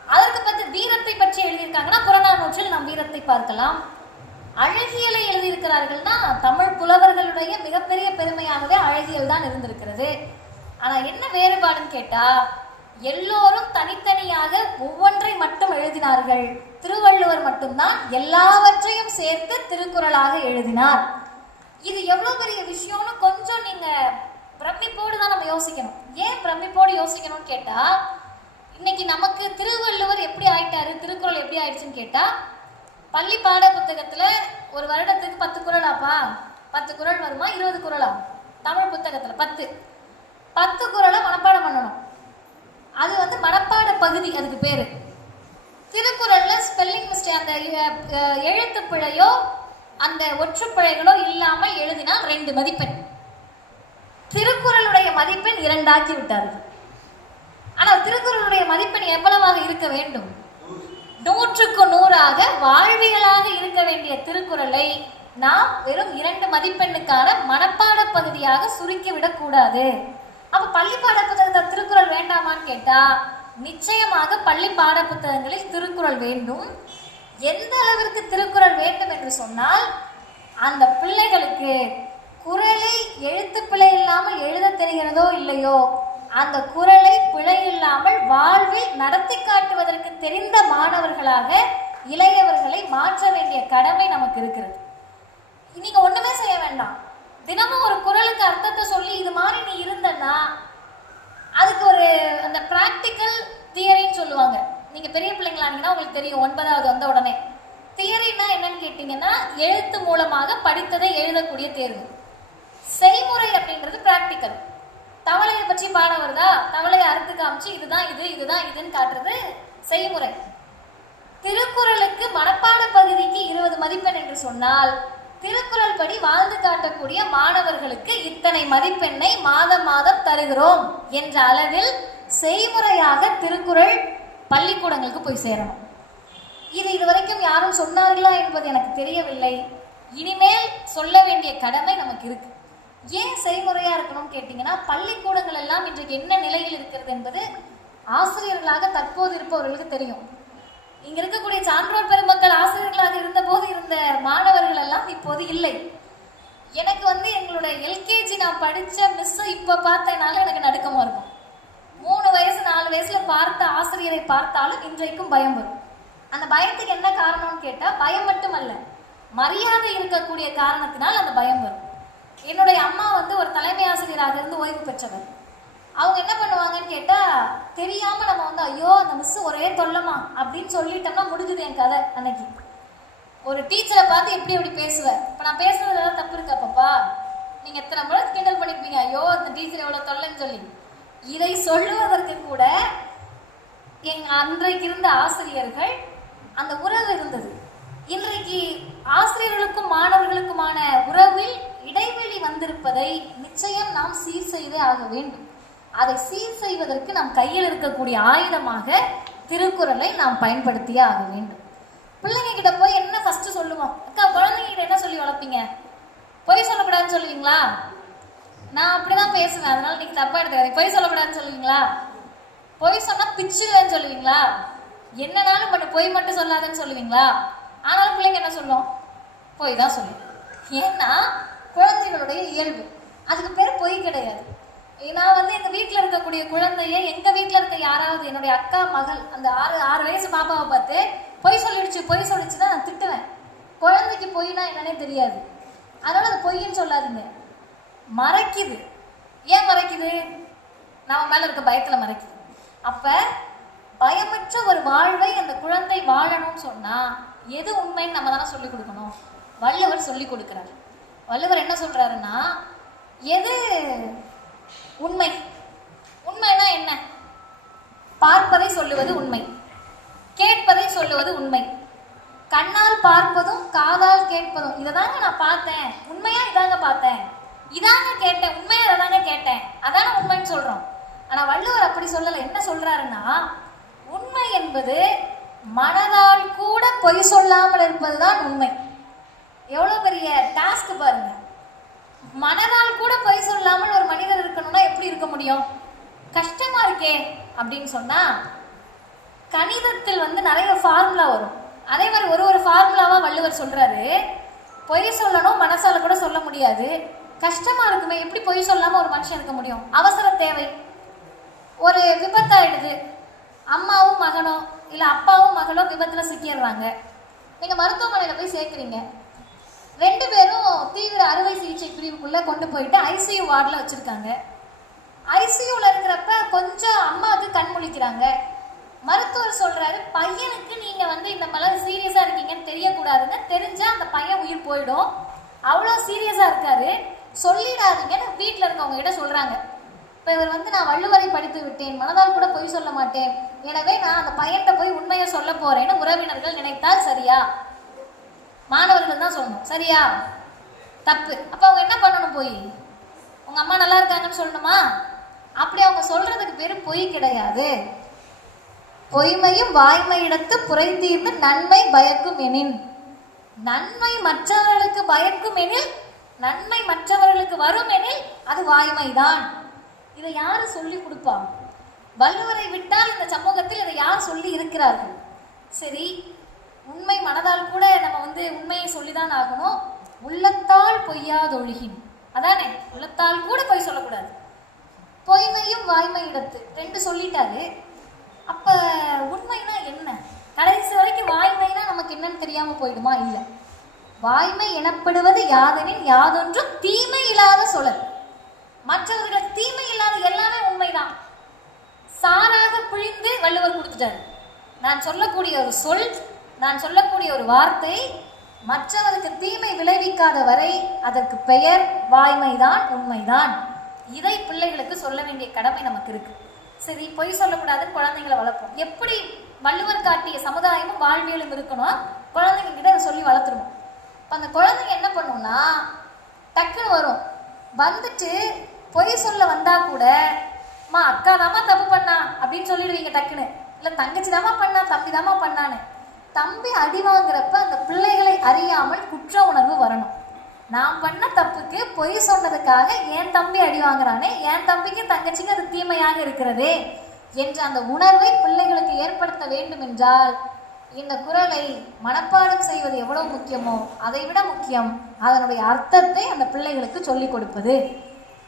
அதற்கு பற்றி வீரத்தை பற்றி எழுதியிருக்காங்கன்னா புறநானூற்றில் நாம் வீரத்தை பார்க்கலாம். அழகியலை எழுதியிருக்கிறார்கள்னா தமிழ் புலவர்களுடைய மிகப்பெரிய பெருமையாகவே அழகியல் தான் இருந்திருக்கிறது. ஆனா என்ன வேறுபாடுன்னு கேட்டா, எல்லோரும் தனித்தனியாக ஒவ்வொன்றை மட்டும் எழுதினார்கள். திருவள்ளுவர் மட்டும்தான் எல்லாவற்றையும் சேர்த்து திருக்குறளாக எழுதினார். இது எவ்வளவு பெரிய விஷயம்னு கொஞ்சம் நீங்க பிரமிப்போடு தான் நம்ம யோசிக்கணும். ஏன் பிரமிப்போடு யோசிக்கணும்னு கேட்டா, இன்னைக்கு நமக்கு திருவள்ளுவர் எப்படி ஆயிட்டாரு, திருக்குறள் எப்படி ஆயிடுச்சுன்னு கேட்டா, பள்ளி பாட புத்தகத்துல ஒரு வருடத்துக்கு 10 குறளாப்பா, 10 குறள் வருமா, 20 குறளா? தமிழ் புத்தகத்துல 10 குறளை மனப்பாடம் பண்ணணும். அது வந்து மனப்பாட பகுதி, அதுக்கு பேரு. திருக்குறள்ல ஸ்பெல்லிங் மிஸ்டேக், அந்த எழுத்து பிழையோ அந்த ஒற்றுப்பிழைகளோ இல்லாமல் எழுதினால் 2 மதிப்பெண். திருக்குறளுடைய மதிப்பெண் 2 ஆக்கி விட்டார்கள். ஆனால் திருக்குறளுடைய மதிப்பெண் எவ்வளவாக இருக்க வேண்டும்? 100க்கு 100ஆக வாழ்வியலாக இருக்க வேண்டிய திருக்குறளை நாம் வெறும் 2 மதிப்பெண்ணுக்கான மனப்பாட பகுதியாக சுருக்கிவிடக் கூடாது. அப்ப பள்ளி பாட புத்தகத்தில் திருக்குறள் வேண்டாமான்னு கேட்டா நிச்சயமாக பள்ளி பாட புத்தகங்களில் திருக்குறள் வேண்டும். எந்த அளவிற்கு திருக்குறள் வேண்டும் என்று சொன்னால், அந்த பிள்ளைகளுக்கு குறளை எழுத்து பிழை இல்லாமல் எழுத தெரிகிறதோ இல்லையோ, அந்த குறளை பிழை இல்லாமல் வாழ்வில் நடத்தி காட்டுவதற்கு தெரிந்த மாணவர்களாக இளையவர்களை மாற்ற வேண்டிய கடமை நமக்கு இருக்கிறது. நீங்க ஒண்ணுமே செய்ய வேண்டாம். தினமும் ஒரு குறளுக்கு அர்த்தத்தை சொல்லி இது மாதிரி நீ இருந்தன்னா அதுக்கு ஒரு அந்த பிராக்டிக்கல் தியரின்னு சொல்லுவாங்க. நீங்க பெரிய பிள்ளைங்களானீங்கன்னா உங்களுக்கு தெரியும். 9வது வந்த உடனே தியரின்னா என்னன்னு கேட்டீங்கன்னா, எழுத்து மூலமாக படித்ததை எழுதக்கூடிய தேர்வு. செய்முறை அப்படின்றது பிராக்டிக்கல். தவளையை பற்றி பாட வருதா, தவளையை அறுத்து காமிச்சு இதுதான் இது இதுதான் இதுன்னு காட்டுறது செய்முறை. திருக்குறளுக்கு மனப்பாட பகுதிக்கு 20 மதிப்பெண் என்று சொன்னால், திருக்குறள் படி வாழ்ந்து காட்டக்கூடிய மாணவர்களுக்கு இத்தனை மதிப்பெண்ணை மாதம் மாதம் தருகிறோம் என்ற அளவில் செய்முறையாக திருக்குறள் பள்ளிக்கூடங்களுக்கு போய் சேரணும். இது இதுவரைக்கும் யாரும் சொன்னார்களா என்பது எனக்கு தெரியவில்லை. இனிமேல் சொல்ல வேண்டிய கடமை நமக்கு இருக்கு. ஏன் செய்முறையா இருக்கணும்னு கேட்டீங்கன்னா, பள்ளிக்கூடங்கள் எல்லாம் இன்றைக்கு என்ன நிலையில் இருக்கிறது என்பது ஆசிரியர்களாக தற்போது இருப்பவர்களுக்கு தெரியும். இங்க இருக்கக்கூடிய சான்றோர் பெருமக்கள் ஆசிரியர்களாக இருந்த போது இருந்த மாணவர்கள் எல்லாம் இப்போது இல்லை. எனக்கு எங்களுடைய எல்கேஜி நான் படிச்ச மிஸ் இப்ப பார்த்தனால எனக்கு நடுக்கமா இருக்கும். 3 வயசு 4 வயசுல பார்த்த ஆசிரியரை பார்த்தாலும் இன்றைக்கும் பயம் வரும். அந்த பயத்துக்கு என்ன காரணம்னு கேட்டா, பயம் மட்டுமல்ல, மரியாதை இருக்கக்கூடிய காரணத்தினால் அந்த பயம் வரும். என்னுடைய அம்மா ஒரு தலைமை ஆசிரியராக இருந்து ஓய்வு பெற்றவர். அவங்க என்ன பண்ணுவாங்கன்னு கேட்டா, தெரியாம நம்ம ஐயோ அந்த மிஸ் ஒரே தொல்லமா அப்படின்னு சொல்லிட்டோம்னா முடிஞ்சுது என் கதை. அன்னைக்கு ஒரு டீச்சரை பார்த்து எப்படி பேசுவேன். இப்ப நான் பேசுறது ஏதாவது தப்பு இருக்கா பாப்பா? நீங்க எத்தனை முறை கிண்டல் பண்ணிருப்பீங்க, ஐயோ அந்த டீச்சர் எவ்வளவு தொல்லைன்னு சொல்லி. இதை சொல்லுவதற்கு கூட அன்றைக்கு இருந்த ஆசிரியர்கள் அந்த உறவு இருந்தது. இன்றைக்கு ஆசிரியர்களுக்கும் மாணவர்களுக்குமான உறவில் இடைவெளி வந்திருப்பதை நிச்சயம் நாம் சீர் செய்தே ஆக வேண்டும். அதை சீர் செய்வதற்கு நம் கையில் இருக்கக்கூடிய ஆயுதமாக திருக்குறளை நாம் பயன்படுத்தியே ஆக வேண்டும். பிள்ளைங்க கிட்ட போய் என்ன ஃபர்ஸ்ட் சொல்லுவோம்? அக்கா, குழந்தைங்க கிட்ட என்ன சொல்லி வளர்ப்பீங்க? பொய் சொல்லக்கூடாதுன்னு சொல்லுவீங்களா? நான் அப்படிதான் பேசுவேன், அதனால நீங்க தப்பா எடுத்துக்காதீங்க. பொய் சொல்லக்கூடாதுன்னு சொல்லுவீங்களா? பொய் சொன்னா பிச்சுவேன்னு சொல்லுவீங்களா? என்னன்னாலும் பண்ணு, பொய் மட்டும் சொல்லாதுன்னு சொல்லுவீங்களா? ஆனாலும் பிள்ளைங்க என்ன சொல்லும்? பொய் தான் சொல்லும். ஏன்னா குழந்தைகளுடைய இயல்பு. அதுக்கு பேர் பொய் கிடையாது. நான் எங்க வீட்டுல இருக்கக்கூடிய குழந்தைய, எங்க வீட்டுல இருக்க யாராவது என்னுடைய அக்கா மகள் அந்த 6 வயசு பாப்பாவை பார்த்து பொய் சொல்லிடுச்சுன்னா நான் திட்டுவேன். குழந்தைக்கு பொய்னா என்னன்னே தெரியாது. அதனால அது பொய்ன்னு சொல்லாதுங்க, மறைக்குது. ஏன் மறைக்குது? நம்ம மேல இருக்க பயத்துல மறைக்குது. அப்ப பயமற்ற ஒரு வாழ்வை அந்த குழந்தை வாழணும்னு சொன்னா எது உண்மைன்னு நம்ம தானே சொல்லிக் கொடுக்கணும். வள்ளுவர் சொல்லிக் கொடுக்கிறார். வள்ளுவர் என்ன சொல்றாருன்னா, எது உண்மை? உண்மைனா என்ன? பார்ப்பதை சொல்லுவது உண்மை, கேட்பதை சொல்லுவது உண்மை. கண்ணால் பார்ப்பதும் காதால் கேட்பதும், இதைதாங்க நான் பார்த்தேன், உண்மையா இதாங்க பார்த்தேன், இதாங்க கேட்டேன், உண்மையா இதாங்க கேட்டேன், அதான உண்மைன்னு சொல்றோம். ஆனா வள்ளுவர் அப்படி சொல்லல. என்ன சொல்றாருன்னா, உண்மை என்பது மனதால் கூட பொய் சொல்லாமல் இருப்பதுதான் உண்மை. எவ்வளவு பெரிய டாஸ்க் பாருங்க. மனதால் கூட பொய் சொல்லாமல் ஒரு மனிதர் இருக்கணும்னா எப்படி இருக்க முடியும்? கஷ்டமா இருக்கே அப்படின்னு சொன்னா, கணிதத்தில் நிறைய ஃபார்முலா வரும். அதே மாதிரி ஒரு ஃபார்முலாவா வள்ளுவர் சொல்றாரு. பொய் சொல்லணும், மனசால கூட சொல்ல முடியாது. கஷ்டமா இருக்குமே, எப்படி பொய் சொல்லாம ஒரு மனுஷன் இருக்க முடியும்? அவசர தேவை, ஒரு விபத்தாயிடுது, அம்மாவும் மகனும் இல்ல அப்பாவும் மகளும் விபத்துல சிக்கிடுறாங்க. நீங்க மருத்துவமனையில போய் சேர்க்குறீங்க. 2 பேரும் தீவிர அறுவை சிகிச்சை பிரிவுக்குள்ள கொண்டு போயிட்டு ஐசியூ வார்டில் வச்சிருக்காங்க. ஐசியூல இருக்கிறப்ப கொஞ்சம் அம்மாவுக்கு கண் முழிக்கிறாங்க. மருத்துவர் சொல்றாரு, பையனுக்கு நீங்க இந்த மாதிரி சீரியஸா இருக்கீங்கன்னு தெரியக்கூடாதுன்னு, தெரிஞ்சா அந்த பையன் உயிர் போயிடும், அவ்வளோ சீரியஸா இருக்காரு, சொல்லிடாதீங்கன்னு வீட்டில் இருக்கவங்க கிட்ட சொல்றாங்க. இப்போ இவர் நான் வள்ளுவரை படித்து விட்டேன், மனதால் கூட பொய் சொல்ல மாட்டேன், எனவே நான் அந்த பையன்கிட்ட போய் உண்மையை சொல்ல போறேன்னு உறவினர்கள் நினைத்தால் சரியா? மாணவர்கள் தான் சொல்லணும். சரியா? தப்பு. அப்ப அவங்க என்ன பண்ணணும்? போய் உங்க அம்மா நல்லா இருக்காங்கன்னு சொல்லணுமா? அப்படி அவங்க சொல்றதுக்கு பேரு பொய் கிடையாது. பொய்மையும் வாய்மையிடத்து புரைத்தீர்ந்து நன்மை பயக்கும் எனின், நன்மை மற்றவர்களுக்கு பயக்கும் எனில், நன்மை மற்றவர்களுக்கு வரும் எனில் அது வாய்மைதான். இதை யாரு சொல்லி கொடுப்பா? வள்ளுவரை விட்டால் இந்த சமூகத்தில் இதை யார் சொல்லி இருக்கிறார்கள்? சரி, உண்மை மனதால் கூட நம்ம உண்மையை சொல்லிதான் ஆகணும். உள்ளத்தால் பொய்யாதொழுகின், அதானே, உள்ளத்தால் கூட பொய் சொல்லக்கூடாது. பொய்மையும் வாய்மை இடத்து ரெண்டு சொல்லிட்டாரு. அப்ப உண்மைனா என்ன? கடைசி வரைக்கும் வாய்மைனா நமக்கு என்னன்னு தெரியாம போயிடுமா? இல்லை. வாய்மை எனப்படுவது யாதெனின் யாதொன்றும் தீமை இல்லாத சொல். மற்றவர்களுக்கு தீமை இல்லாத எல்லாமே உண்மைதான். சாராக பிழிந்து வள்ளுவர் கொடுத்துட்டாரு. நான் சொல்லக்கூடிய ஒரு சொல், நான் சொல்லக்கூடிய ஒரு வார்த்தை மற்றவருக்கு தீமை விளைவிக்காத வரை அதற்கு பெயர் வாய்மைதான், உண்மைதான். இதை பிள்ளைகளுக்கு சொல்ல வேண்டிய கடமை நமக்கு இருக்கு. சரி, பொய் சொல்லக்கூடாது, குழந்தைங்களை வளர்ப்போம். எப்படி வள்ளுவர் காட்டிய சமுதாயமும் வாழ்வியலும் இருக்கணும், குழந்தைங்க கிட்ட அதை சொல்லி வளர்த்துருவோம். இப்போ அந்த குழந்தைங்க என்ன பண்ணும்னா, டக்குன்னு வரும், வந்துட்டு பொய் சொல்ல வந்தா கூட மா அக்கா தாமா தப்பு பண்ணா அப்படின்னு சொல்லிடுவீங்க டக்குன்னு. இல்லை தங்கச்சி தாமா பண்ணா, தம்பி தாமா பண்ணான்னு. தம்பி அடி வாங்குறப்ப அந்த பிள்ளைகளை அறியாமல் குற்ற உணர்வு வரணும். நான் பண்ண தப்புக்கு பொய் சொன்னதுக்காக என் தம்பி அடி வாங்குறானே, என் தம்பிக்கு தங்கச்சிக்கு அது தீமையாக இருக்கிறதே என்ற அந்த உணர்வை பிள்ளைகளுக்கு ஏற்படுத்த வேண்டும் என்றால் இந்த குறளை மனப்பாடம் செய்வது எவ்வளவு முக்கியமோ அதை விட முக்கியம் அதனுடைய அர்த்தத்தை அந்த பிள்ளைகளுக்கு சொல்லிக் கொடுப்பது.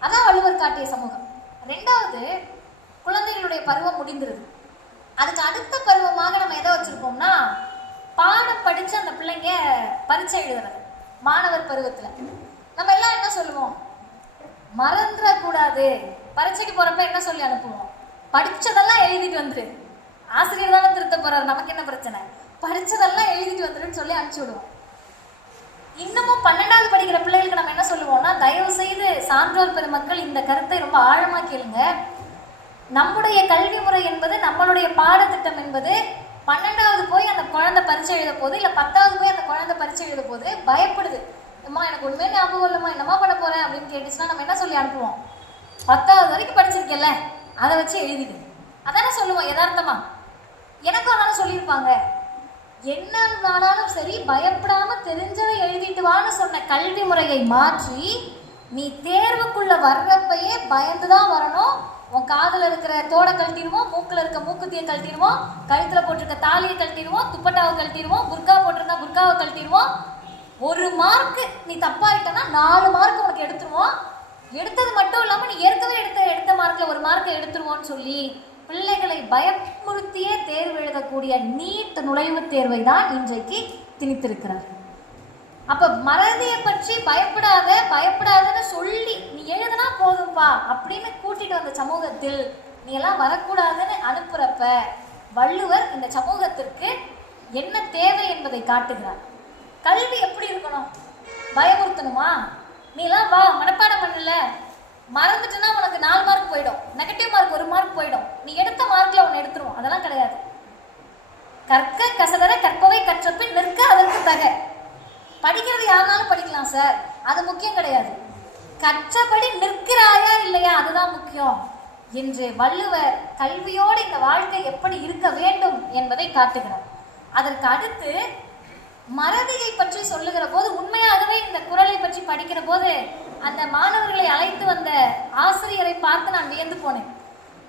அதான் வள்ளுவர் காட்டிய சமூகம். ரெண்டாவது, குழந்தைகளுடைய பருவம் முடிந்துருது. அதுக்கு அடுத்த பருவமாக நம்ம எதை வச்சிருப்போம்னா, பாடம் படிச்சு அந்த பிள்ளைங்க பரீட்சை எழுதுறது. மாணவர் பருவத்துல நம்ம எல்லாம் என்ன சொல்லுவோம்? மறந்துடக்கூடாது. பரீட்சைக்கு போறப்ப என்ன சொல்லி அனுப்புவோம்? படிச்சதெல்லாம் எழுதிட்டு வந்துரு. ஆசிரியர் தானே திருத்த போறாரு, நமக்கு என்ன பிரச்சனை? படிச்சதெல்லாம் எழுதிட்டு வந்துருன்னு சொல்லி அனுப்பிச்சு விடுவோம். இன்னமும் 12வது படிக்கிற பிள்ளைகளுக்கு நம்ம என்ன சொல்லுவோம்னா, தயவு செய்து சான்றோர் பெருமக்கள் இந்த கருத்தை ரொம்ப ஆழமா கேளுங்க. நம்முடைய கல்வி முறை என்பது, நம்மளுடைய பாடத்திட்டம் என்பது 12வது போய் அந்த குழந்தை பரீட்சை எழுத போது, இல்லை 10வது போய் அந்த குழந்தை பரீட்சை எழுத போது பயப்படுது. அம்மா எனக்கு உண்மையே ஞாபகம் இல்லைம்மா, என்னம்மா பண்ண போறேன் அப்படின்னு கேட்டுச்சுன்னா நம்ம என்ன சொல்லி அனுப்புவோம்? 10வது வரைக்கும் படிச்சிருக்கல, அதை வச்சு எழுதிடு. அதானே சொல்லுவோம் யதார்த்தமா. எனக்கும் அதான சொல்லியிருப்பாங்க. என்ன ஆனாலும் சரி பயப்படாம தெரிஞ்சதை எழுதிட்டு வான்னு சொன்ன கல்வி முறையை மாற்றி நீ தேர்வுக்குள்ள வர்றப்பயே பயந்துதான் வரணும். உன் காதில் இருக்கிற தோடை கழட்டிடுவோம், மூக்கில் இருக்க மூக்குத்தியை கழட்டிடுவோம், கழுத்தில் போட்டிருக்க தாலியை கழட்டிடுவோம், துப்பட்டாவை கழட்டிடுவோம், புர்கா போட்டிருந்தா புர்காவை கழட்டிடுவோம். 1 மார்க் நீ தப்பாயிட்டனா 4 மார்க் உனக்கு எடுத்துருவோம். எடுத்தது மட்டும் இல்லாமல் நீ ஏற்கனவே எடுத்த மார்க்ல 1 மார்க்கை எடுத்துருவோன்னு சொல்லி பிள்ளைகளை பயமுறுத்தியே தேர்வு எழுதக்கூடிய நீட் நுழைவுத் தேர்வை தான் இன்றைக்கு திணித்திருக்கிறார். அப்ப மறதியை பற்றி பயப்படாதன்னு சொல்லி நீ எழுதுனா போதும்பா அப்படின்னு கூட்டிட்டு வந்த சமூகத்தில் நீ எல்லாம் வரக்கூடாதுன்னு அனுப்புறப்ப வள்ளுவர் இந்த சமூகத்திற்கு என்ன தேவை என்பதை காட்டுகிறார். கல்வி எப்படி இருக்கணும்? பயமுறுத்தணுமா? நீ எல்லாம் வா மனப்பாடம் பண்ணல, மறந்துட்டுனா உனக்கு 4 மார்க் போயிடும், நெகட்டிவ் மார்க் 1 மார்க் போயிடும், நீ எடுத்த மார்க்ல ஒன்று எடுத்துருவோம். அதெல்லாம் கிடையாது. கற்க கசடர கற்பவை கற்றபின் நிற்க அதற்கு தக. படிக்கிறது யாருனாலும் படிக்கலாம் சார், அது முக்கியம் கிடையாது. கற்றபடி நிற்கிறாயா இல்லையா அதுதான் முக்கியம் என்று வள்ளுவர் கல்வியோடு இந்த வாழ்க்கை எப்படி இருக்க வேண்டும் என்பதை காட்டுகிறார். அதற்கு அடுத்து மறதியை பற்றி சொல்லுகிற போது உண்மையாகவே இந்த குறளை பற்றி படிக்கிற போது அந்த மாணவர்களை அழைத்து வந்த ஆசிரியரை பார்த்து நான் வியந்து போனேன்.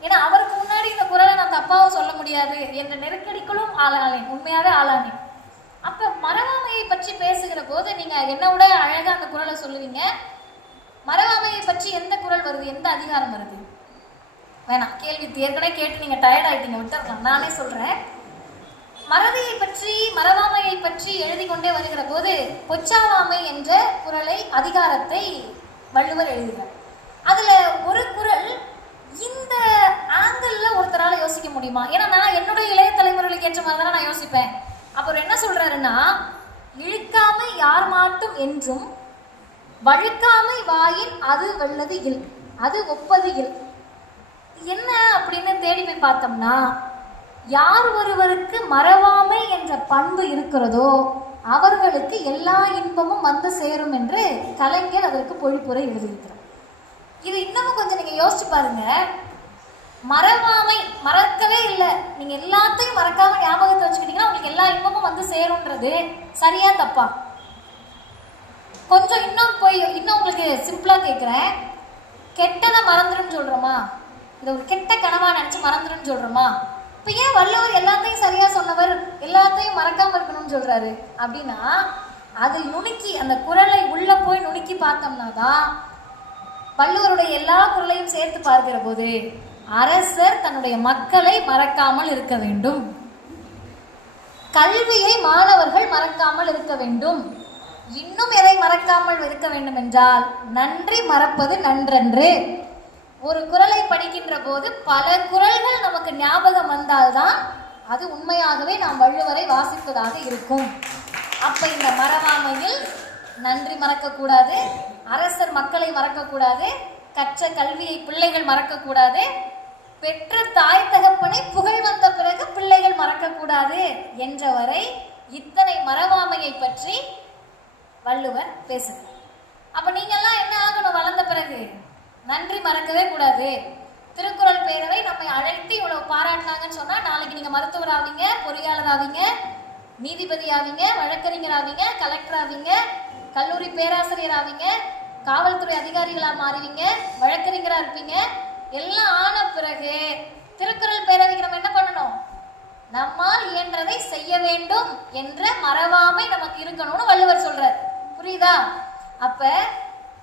ஏன்னா அவருக்கு முன்னாடி இந்த குறளை நான் தப்பாவும் சொல்ல முடியாது என்ற நெருக்கடிக்குள்ளும் ஆளானேன், உண்மையாகவே ஆளானேன். அப்ப மறவாமையை பற்றி பேசுகிற போது நீங்க என்ன விட அழகா அந்த குறளை சொல்லுவீங்க. மறவாமையை பற்றி எந்த குறள் வருது, எந்த அதிகாரம் வருது? வேணாம், கேள்வி ஏற்கனவே கேட்டு நீங்க டயர்ட் ஆயிட்டீங்க, விட்டுறலாம். நானே சொல்றேன். மறதியை பற்றி மறவாமையை பற்றி எழுதி கொண்டே வருகிற போது பொச்சாவாமை என்ற குறளை அதிகாரத்தை வள்ளுவர் எழுதுகிறார். அதுல ஒரு குறள் இந்த ஆங்கிள் ஒருத்தரால யோசிக்க முடியுமா? ஏன்னா நான் என்னுடைய இளைய தலைமுறைகளுக்கு ஏற்ற மாதிரி தானே நான் யோசிப்பேன். அப்புறம் என்ன சொல்றாருன்னா, இழுக்காமை யார் மாட்டும் என்றும் வழுக்காமை வாயின் அது வெல்லது இல், அது ஒப்பது இல். என்ன அப்படின்னு தேடி போய் பார்த்தோம்னா, யார் ஒருவருக்கு மறவாமை என்ற பண்பு இருக்கிறதோ அவர்களுக்கு எல்லா இன்பமும் வந்து சேரும் என்று கலைஞர் அதற்கு பொழிப்புரை எழுதியிருக்கிறார். இது இன்னமும் கொஞ்சம் நீங்க யோசிச்சு பாருங்க. மறவாமை மறக்கவே இல்லை, நீங்க எல்லாத்தையும் மறக்காம ஞாபகத்தை வச்சுக்கிட்டீங்கன்னா உங்களுக்கு எல்லா இன்பமும் வந்து சேரும்ன்றது சரியா தப்பா? கொஞ்சம் இன்னும் உங்களுக்கு சிம்பிளா கேட்குறேன். கெட்டதை மறந்துடும் சொல்றோமா? இதை ஒரு கெட்ட கனவா நினைச்சு மறந்துடும் சொல்றோமா? இப்ப ஏன் வள்ளுவர் எல்லாத்தையும் சரியா சொன்னவர் எல்லாத்தையும் மறக்காம இருக்கணும்னு சொல்றாரு அப்படின்னா, அதை நுணுக்கி அந்த குறளை உள்ள போய் நுணுக்கி பார்த்தோம்னா தான் வள்ளுவருடைய எல்லா குறளையும் சேர்த்து பார்க்கிற போது அரசர் தன்னுடைய மக்களை மறக்காமல் இருக்க வேண்டும், கல்வியை மாணவர்கள் மறக்காமல் இருக்க வேண்டும், இன்னும் எதை மறக்காமல் இருக்க வேண்டும் என்றால் நன்றி மறப்பது நன்றன்று. ஒரு குறளை படிக்கின்ற போது பல குறள்கள் நமக்கு ஞாபகம் வந்தால்தான் அது உண்மையாகவே நாம் வள்ளுவரை வாசிப்பதாக இருக்கும். அப்ப இந்த மறவாமையில் நன்றி மறக்கக்கூடாது, அரசர் மக்களை மறக்கக்கூடாது, கற்ற கல்வியை பிள்ளைகள் மறக்கக்கூடாது, பெற்ற தாய் தகப்பனை புகழ் வந்த பிறகு பிள்ளைகள் மறக்கக்கூடாது என்றவரை இத்தனை மறவாமையை பற்றி வள்ளுவர் பேசுகிறார். அப்ப நீங்க எல்லாம் என்ன ஆகணும்? வளர்ந்த பிறகு நன்றி மறக்கவே கூடாது. திருக்குறள் பேரவை நம்மை அழைத்து இவ்வளவு பாராட்டினாங்கன்னு சொன்னா நாளைக்கு நீங்க மருத்துவர் ஆவீங்க, பொறியாளர் ஆவீங்க, நீதிபதி ஆவீங்க, வழக்கறிஞர் ஆவீங்க, கலெக்டர் ஆவீங்க, கல்லூரி பேராசிரியர் ஆவீங்க, காவல்துறை அதிகாரிகளா மாறுவீங்க, வழக்கறிஞரா இருப்பீங்க. எல்லாம் ஆன பிறகு திருக்குறள் பேரவைக்கு நம்ம என்ன பண்ணணும்? நம்மால் இயன்றதை செய்ய வேண்டும் என்ற மறவாமை நமக்கு இருக்கணும்னு வள்ளுவர் சொல்றார். புரியுதா? அப்ப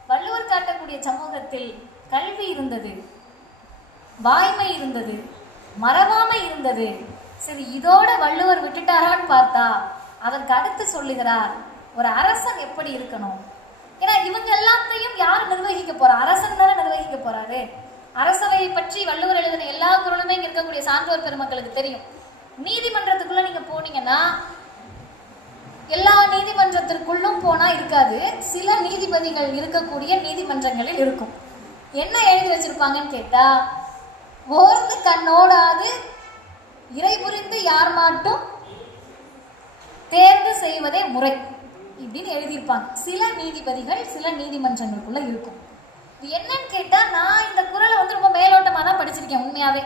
வள்ளுவர் காட்டக்கூடிய சமூகத்தில் கல்வி இருந்தது, வாய்மை இருந்தது, மறவாமை இருந்தது. சரி, இதோட வள்ளுவர் விட்டுட்டாரான்னு பார்த்தா அதற்கு அடுத்து சொல்லுகிறார் ஒரு அரசன் எப்படி இருக்கணும். ஏன்னா இவங்க எல்லாத்தையும் யார் நிர்வகிக்க போறா? அரசன் தானே நிர்வகிக்க போறாரு. அரசவையை பற்றி வள்ளுவர் எழுதின எல்லா குறளுமே இங்க இருக்கக்கூடிய சான்றோர் பெருமக்களுக்கு தெரியும். நீதிமன்றத்துக்குள்ள நீங்க போனீங்கன்னா எல்லா நீதிமன்றத்திற்குள்ளும் போனா இருக்காது, சில நீதிபதிகள் இருக்கக்கூடிய நீதிமன்றங்களில் இருக்கும். என்ன எழுதி வச்சிருப்பாங்கன்னு கேட்டா, ஓர்ந்து கண்ணோடாது இறை புரிந்து யார் மாட்டும் தேர்ந்து செய்வதே முறை இப்படின்னு எழுதியிருப்பாங்க. சில நீதிபதிகள் சில நீதிமன்றங்களுக்குள்ள இருக்கும். இது என்னன்னு கேட்டா, நான் இந்த குறளை ரொம்ப மேலோட்டமா தான் படிச்சிருக்கேன். உண்மையாவே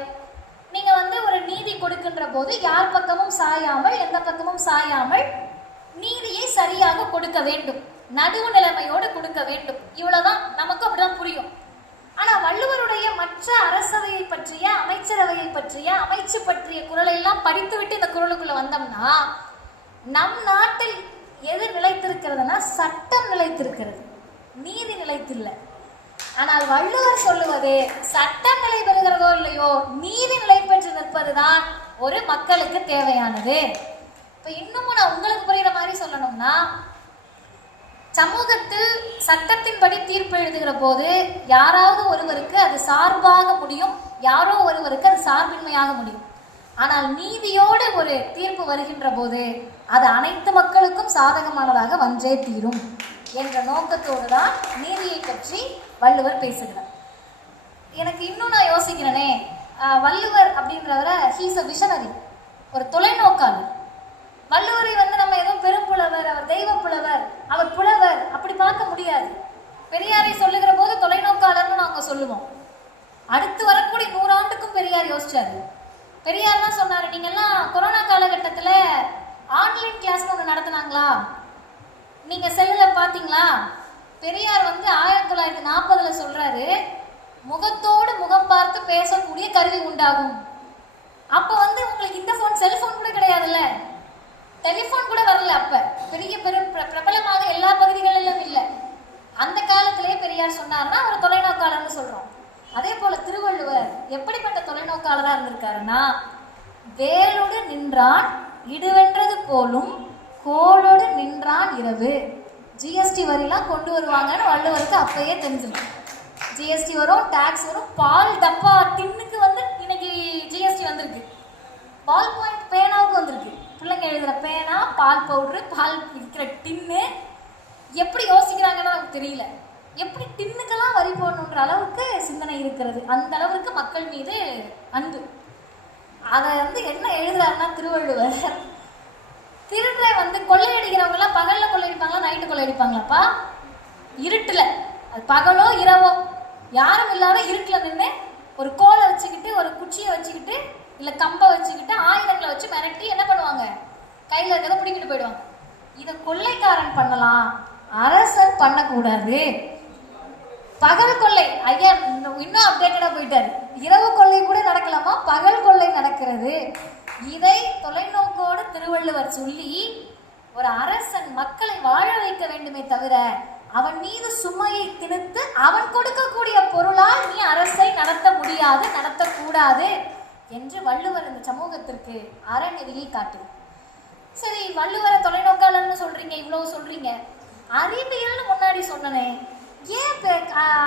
நீங்க ஒரு நீதி கொடுக்கின்ற போது யார் பக்கமும் சாயாமல், எந்த பக்கமும் சாயாமல் நீதியை சரியாக கொடுக்க வேண்டும், நடுவு நிலைமையோடு கொடுக்க வேண்டும். இவ்வளவுதான், நமக்கு அப்படிதான் புரியும். ஆனா வள்ளுவருடைய மற்ற அரசவையை பற்றிய, அமைச்சரவையை பற்றிய, அமைச்சு பற்றிய குறளை எல்லாம் படித்து விட்டு இந்த குறளுக்குள்ள வந்தோம்னா, நம் நாட்டில் எது நிலைத்திருக்கிறதுனா சட்டம் நிலைத்திருக்கிறது, நீதி நிலைத்தில்லை. ஆனால் வள்ளுவர் சொல்லுவது சட்டம் நிலை பெறுகிறதோ இல்லையோ, நீதி நிலை பெற்று நிற்பதுதான் ஒரு மக்களுக்கு தேவையானது. இப்ப இன்னமும் நான் உங்களுக்கு புரியுற மாதிரி சொல்லணும்னா, சமூகத்தில் சட்டத்தின்படி தீர்ப்பு எழுதுகிற போது யாராவது ஒருவருக்கு அது சார்பாக முடியும், யாரோ ஒருவருக்கு அது சார்பின்மையாக முடியும். ஆனால் நீதியோடு ஒரு தீர்ப்பு வருகின்ற போது அது அனைத்து மக்களுக்கும் சாதகமானதாக வந்தே தீரும் என்ற நோக்கத்தோடு தான் நீதியை பற்றி வள்ளுவர் பேசுகிறார். எனக்கு இன்னும் நான் யோசிக்கிறேனே, வள்ளுவர் அப்படின்றவரை ஹீஸ் அ விஷனரி, ஒரு தொலைநோக்காளர். வள்ளுவரை நம்ம ஏதோ பெரும்புலவர், அவர் தெய்வ புலவர், அவர் புலவர் அப்படி பார்க்க முடியாது. பெரியாரை சொல்லுகிற போது தொலைநோக்காளர்னு நாங்க சொல்லுவோம். அடுத்து வரக்கூடிய 100 ஆண்டுக்கும் பெரியார் யோசிச்சாரு. பெரியார் தான் சொன்னாரு, நீங்க எல்லாம் கொரோனா காலகட்டத்துல ஆன்லைன் கிளாஸ் ஒன்று நடத்தினாங்களா, நீங்க செல்லுல பாத்தீங்களா? பெரியார் 1940 சொல்றாரு, முகத்தோடு முகம் பார்த்து பேசக்கூடிய கருவி உண்டாகும். அப்ப உங்களுக்கு இந்த போன், செல்போன் கூட கிடையாதுல்ல, டெலிபோன் கூட வரல. அப்ப பெரிய பிரபலமாக எல்லா பகுதிகளிலும் இல்லை. அந்த காலத்திலேயே பெரியார் சொன்னார்னா அவர் தொலைநோக்காளர்னு சொல்றோம். அதே போல திருவள்ளுவர் எப்படிப்பட்ட தொலைநோக்காளராக இருந்திருக்காருன்னா, வேலோடு நின்றான் இடுவென்றது போலும் கோளோடு நின்றான் இரவு. ஜிஎஸ்டி வரிலாம் கொண்டு வருவாங்கன்னு வள்ளுவருக்கு அப்பயே தெரிஞ்சிருக்கு. ஜிஎஸ்டி வரும், டாக்ஸ் வரும், பால் டப்பா டின்னுக்கு இன்னைக்கு ஜிஎஸ்டி வந்திருக்கு, பால் பாயிண்ட் பேனாவுக்கு வந்திருக்கு, பிள்ளைங்க எழுதுற பேனா, பால் பவுடரு, பால் விற்கிற டின்னு. எப்படி யோசிக்கிறாங்கன்னு நமக்கு தெரியல. எப்படி டின்னுக்கெல்லாம் வரி போடணுன்ற அளவுக்கு சிந்தனை இருக்கிறது, அந்த அளவுக்கு மக்கள் மீது அன்பு. அதை என்ன எழுதுறாருன்னா திருவள்ளுவர், திருடுற கொள்ளையடிக்கிறவங்க எல்லாம் பகல்ல கொள்ளையடிப்பாங்களா நைட்டு கொள்ளையடிப்பாங்களாப்பா? இருட்டுல, அது பகலோ இரவோ யாரும் இல்லாத இருட்டுல நின்று ஒரு கோலை வச்சுக்கிட்டு, ஒரு குச்சியை வச்சுக்கிட்டு, இல்ல கம்பை வச்சுக்கிட்டு, ஆயுதங்களை வச்சு மிரட்டி என்ன பண்ணுவாங்க, கையில இருக்கிறத பிடிக்கிட்டு போயிடுவாங்க. இதை கொள்ளைக்காரன் பண்ணலாம், அரசன் பண்ணக்கூடாது. பகல் கொள்ளை, ஐயா இன்னும் அப்டேட்டடா போயிட்டாரு. இரவு கொள்ளை கூட நடக்கலாமா, பகல் கொள்ளை நடக்கிறது. இதை தொலைநோக்கோடு திருவள்ளுவர் சொல்லி, ஒரு அரசன் மக்களை வாழ வைக்க வேண்டுமே தவிர அவன் மீது சுமையை திணித்து அவன் கொடுக்கக்கூடிய பொருளால் நீ அரசை நடத்த முடியாது, நடத்தக்கூடாது என்று வள்ளுவர் இந்த சமூகத்திற்கு அறநெறியை காட்டுது. சரி, வள்ளுவரை தொலைநோக்காளர்னு சொல்றீங்க, இவ்வளவு சொல்றீங்க, அறிவியல்னு முன்னாடி சொன்னனே, ஏன்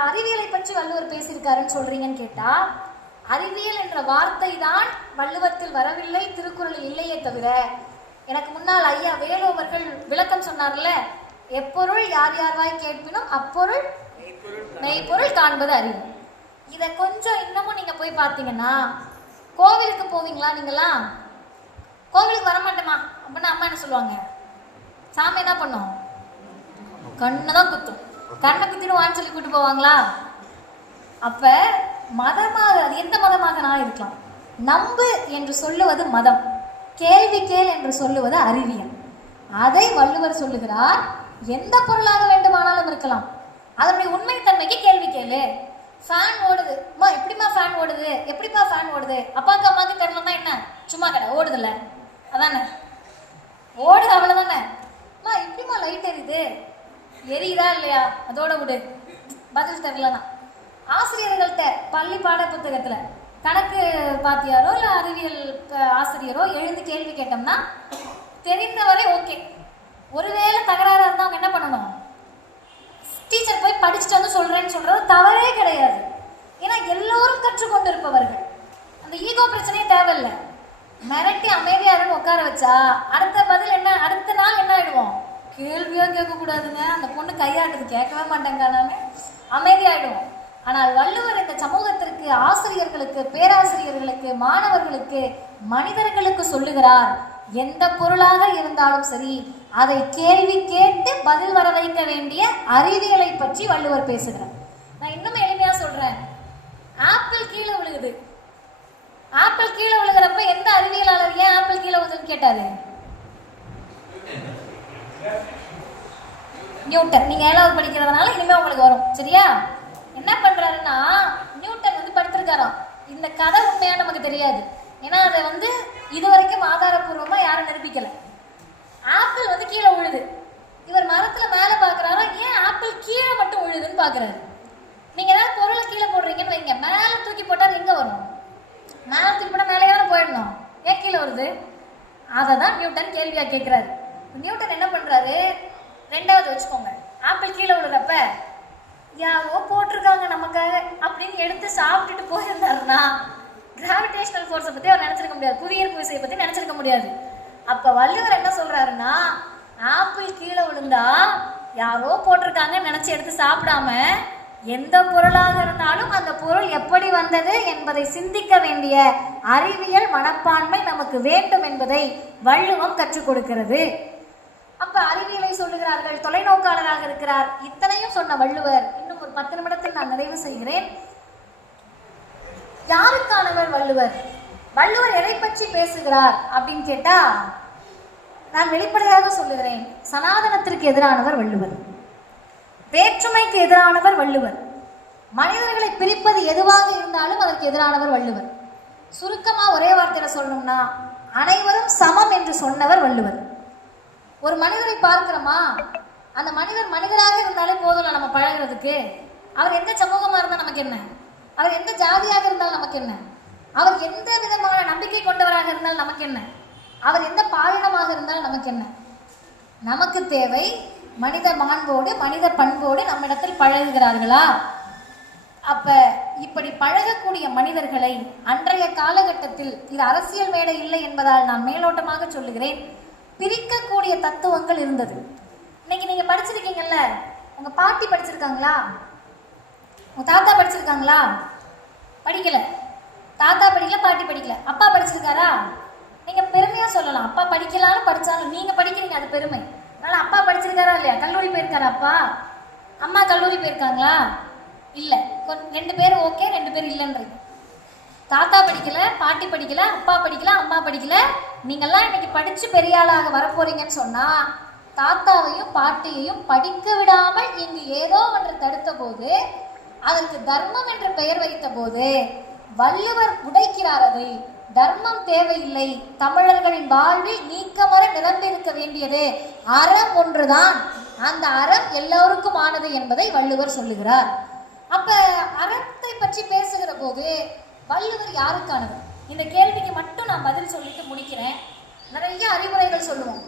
அறிவியலை பற்றி வள்ளுவர் பேசியிருக்காருன்னு சொல்றீங்கன்னு கேட்டா, அறிவியல் என்ற வார்த்தை தான் வள்ளுவத்தில் வரவில்லை, திருக்குறளில் இல்லையே தவிர, எனக்கு முன்னால் ஐயா வேலு அவர்கள் விளக்கம் சொன்னார்ல, எப்பொருள் யார் யார்வாய் கேட்பினும் அப்பொருள் மெய்ப்பொருள் காண்பது அறிவு. இதை கொஞ்சம் இன்னமும் நீங்க போய் பார்த்தீங்கன்னா, கோவிலுக்கு போவீங்களா நீங்களாம்? கோவிலுக்கு வரமாட்டேமா அப்படின்னா அம்மா என்ன சொல்லுவாங்க? சாமி என்ன பண்ணும்? கண்ணை தான் குத்தும். கண்ணை குத்திடுவான்னு சொல்லி கூட்டு போவாங்களா? அப்ப மதமாக, அது எந்த மதமாக நான் இருக்கலாம். நம்பு என்று சொல்லுவது மதம், கேள்வி கேள் என்று சொல்லுவது அறிவியல். அதை வள்ளுவர் சொல்லுகிறார், எந்த பொருளாக வேண்டுமானாலும் இருக்கலாம், அதனுடைய உண்மைத்தன்மைக்கு கேள்வி கேளு. ஃபேன் ஓடுது, அம்மா எப்படிமா ஃபேன் ஓடுது, எப்படிப்பா ஃபேன் ஓடுது, அப்பாவுக்கு அம்மாவுக்கு தெரியலன்னா என்ன, சும்மா கடை ஓடுதில்ல, அதானே ஓடுது, அவ்வளோதானே. அம்மா எப்படிமா லைட் எரியுது, எரியுதா இல்லையா, அதோட விடு, பதில் தெரியலனா. ஆசிரியர்கள்ட்ட பள்ளி பாட புத்தகத்தில் கணக்கு பாத்தியாரோ இல்லை அறிவியல் ஆசிரியரோ எழுந்து கேள்வி கேட்டோம்னா தெரிந்தவரை ஓகே. ஒருவேளை தகராறாக இருந்தால் அவங்க என்ன பண்ணணும்? டீச்சர் போய் படிச்சுட்டு வந்து சொல்கிறேன்னு சொல்கிறது தவறே கிடையாது. ஏன்னா எல்லோரும் கற்றுக்கொண்டு இருப்பவர்கள். அந்த ஈகோ பிரச்சனையே தேவையில்லை. மிரட்டி அமைதியாருன்னு உட்கார வச்சா அடுத்த பதில் என்ன, அடுத்த நாள் என்ன ஆகிடுவோம்? கேள்வியாக கேட்கக்கூடாதுங்க, அந்த பொண்ணு கையாட்டுது, கேட்கவே மாட்டேங்க, நான் அமைதியாகிடுவோம். ஆனால் வள்ளுவர் இந்த சமூகத்திற்கு, ஆசிரியர்களுக்கு, பேராசிரியர்களுக்கு, மாணவர்களுக்கு, மனிதர்களுக்கு சொல்லுகிறார், எந்த பொருளாக இருந்தாலும் சரி அதை கேள்வி கேட்டு பதில் வர வைக்க வேண்டிய அறிவியலை பற்றி வள்ளுவர் பேசுகிறார். நான் இன்னும் எளிமையா சொல்றேன். ஆப்பிள் கீழே விழுகுது. ஆப்பிள் கீழே விழுகிறப்ப எந்த அறிவியலாளர் ஏன் ஆப்பிள் கீழே விழுதுன்னு கேட்டாரு? நியூட்டன். நீங்க 7வது படிக்கிறதுனால இனிமே உங்களுக்கு வரும், சரியா? என்ன பண்றாருன்னா, நியூட்டன் வந்து படுத்திருக்காராம். இந்த கதை உண்மையா நமக்கு தெரியாது, ஏன்னா அதை வந்து இதுவரைக்கும் ஆதாரப்பூர்வமா யாரும் நிரூபிக்கல. ஆப்பிள் வந்து கீழே விழுது. இவர் மரத்துல மேல பாக்குறாரா, ஏன் ஆப்பிள் கீழே மட்டும் விழுதுன்னு பாக்குறாரு. நீங்க ஏதாவது பொருளை கீழே போடுறீங்கன்னு வைங்க, மேல தூக்கி போட்டா எங்க வரும்? மேல தூக்கி போட்டா மேலேயான போயிடணும், ஏன் கீழே வருது? அதை தான் நியூட்டன் கேள்வியா கேட்கிறாரு. நியூட்டன் என்ன பண்றாரு, 2வது வச்சுக்கோங்க, ஆப்பிள் கீழே விழுறப்ப யாரோ போட்டிருக்காங்க நமக்காக அப்படின்னு எடுத்து சாப்பிட்டுட்டு போயிருந்தாருன்னா கிராவிடேஷனல் ஃபோர்ஸை பற்றி அவர் நினச்சிருக்க முடியாது, புவியீர்ப்பு விசையை பற்றி நினச்சிருக்க முடியாது. அப்போ வள்ளுவர் என்ன சொல்கிறாருன்னா, ஆப்பிள் கீழே விழுந்தா யாரோ போட்டிருக்காங்கன்னு நினச்சி எடுத்து சாப்பிடாம எந்த பொருளாக இருந்தாலும் அந்த பொருள் எப்படி வந்தது என்பதை சிந்திக்க வேண்டிய அறிவியல் மனப்பான்மை நமக்கு வேண்டும் என்பதை வள்ளுவம் கற்றுக் கொடுக்கிறது. அப்ப அறிவியலை சொல்லுகிறார்கள், தொலைநோக்காளராக இருக்கிறார். இத்தனையும் சொன்ன வள்ளுவர் இன்னும் ஒரு 10 நிமிடத்தில் நான் நிறைவு செய்கிறேன். யாருக்கானவர் வள்ளுவர்? வள்ளுவர் எதை பற்றி பேசுகிறார் அப்படின்னு கேட்டா, நான் வெளிப்படையாக சொல்லுகிறேன், சனாதனத்திற்கு எதிரானவர் வள்ளுவர், வேற்றுமைக்கு எதிரானவர் வள்ளுவர், மனிதர்களை பிரிப்பது எதுவாக இருந்தாலும் அதற்கு எதிரானவர் வள்ளுவர். சுருக்கமா ஒரே வார்த்தையில சொல்லணும்னா, அனைவரும் சமம் என்று சொன்னவர் வள்ளுவர். ஒரு மனிதரை பார்க்கிறோமா, அந்த மனிதர் மனிதராக இருந்தாலே போதும்ல நம்ம பழகிறதுக்கு. அவர் எந்த சமூகமா இருந்தால் நமக்கு என்ன, அவர் எந்த ஜாதியாக இருந்தால் நமக்கு என்ன, அவர் எந்த விதமான நம்பிக்கை கொண்டவராக இருந்தால் நமக்கு என்ன, அவர் எந்த பாலினமாக இருந்தால் நமக்கு என்ன. நமக்கு தேவை மனித மாண்போடு, மனித பண்போடு நம்மிடத்தில் பழகுகிறார்களா? அப்ப இப்படி பழகக்கூடிய மனிதர்களை அன்றைய காலகட்டத்தில், இது அரசியல் மேடை இல்லை என்பதால் நான் மேலோட்டமாக சொல்லுகிறேன், பிரிக்கக்கூடிய தத்துவங்கள் இருந்தது. இன்னைக்கு நீங்க படிச்சிருக்கீங்கல்ல, உங்க பாட்டி படிச்சிருக்காங்களா? உங்க தாத்தா படிச்சிருக்காங்களா? படிக்கல. தாத்தா படிக்கல, பாட்டி படிக்கல. அப்பா படிச்சிருக்காரா? நீங்க பெருமையா சொல்லலாம், அப்பா படிக்கலாம்னு படிச்சாலும் நீங்க படிக்கிறீங்க, அது பெருமை. அதனால அப்பா படிச்சிருக்காரா இல்லையா? கல்லூரி போயிருக்காரா அப்பா? அம்மா கல்லூரி போயிருக்காங்களா? இல்ல. 2 பேர் ஓகே, 2 பேர் இல்லைன்றீங்க. தாத்தா படிக்கல, பாட்டி படிக்கல, அப்பா படிக்கல, அம்மா படிக்கல, நீங்கெல்லாம் இன்னைக்கு படிச்சு பெரிய ஆளாக வரப்போறீங்கன்னு சொன்னா தாத்தாவையும் பாட்டியையும் படிக்க விடாமல் இங்கு ஏதோ ஒன்று தடுத்த போது, அதற்கு தர்மம் என்று பெயர் வைத்த போது வள்ளுவர் உடைக்கிறார் அதை. தர்மம் தேவையில்லை, தமிழர்களின் வாழ்வில் நீக்கமர நிரம்பியிருக்க வேண்டியது அறம் ஒன்றுதான், அந்த அறம் எல்லோருக்கும் ஆனது என்பதை வள்ளுவர் சொல்லுகிறார். அப்ப அறத்தை பற்றி பேசுகிற போது வள்ளுவர் யாருக்கானது? இந்த கேள்விக்கு மட்டும் நான் பதில் சொல்லிட்டு முடிக்கிறேன். நிறைய அறிவுரைகள் சொல்லுவோம்,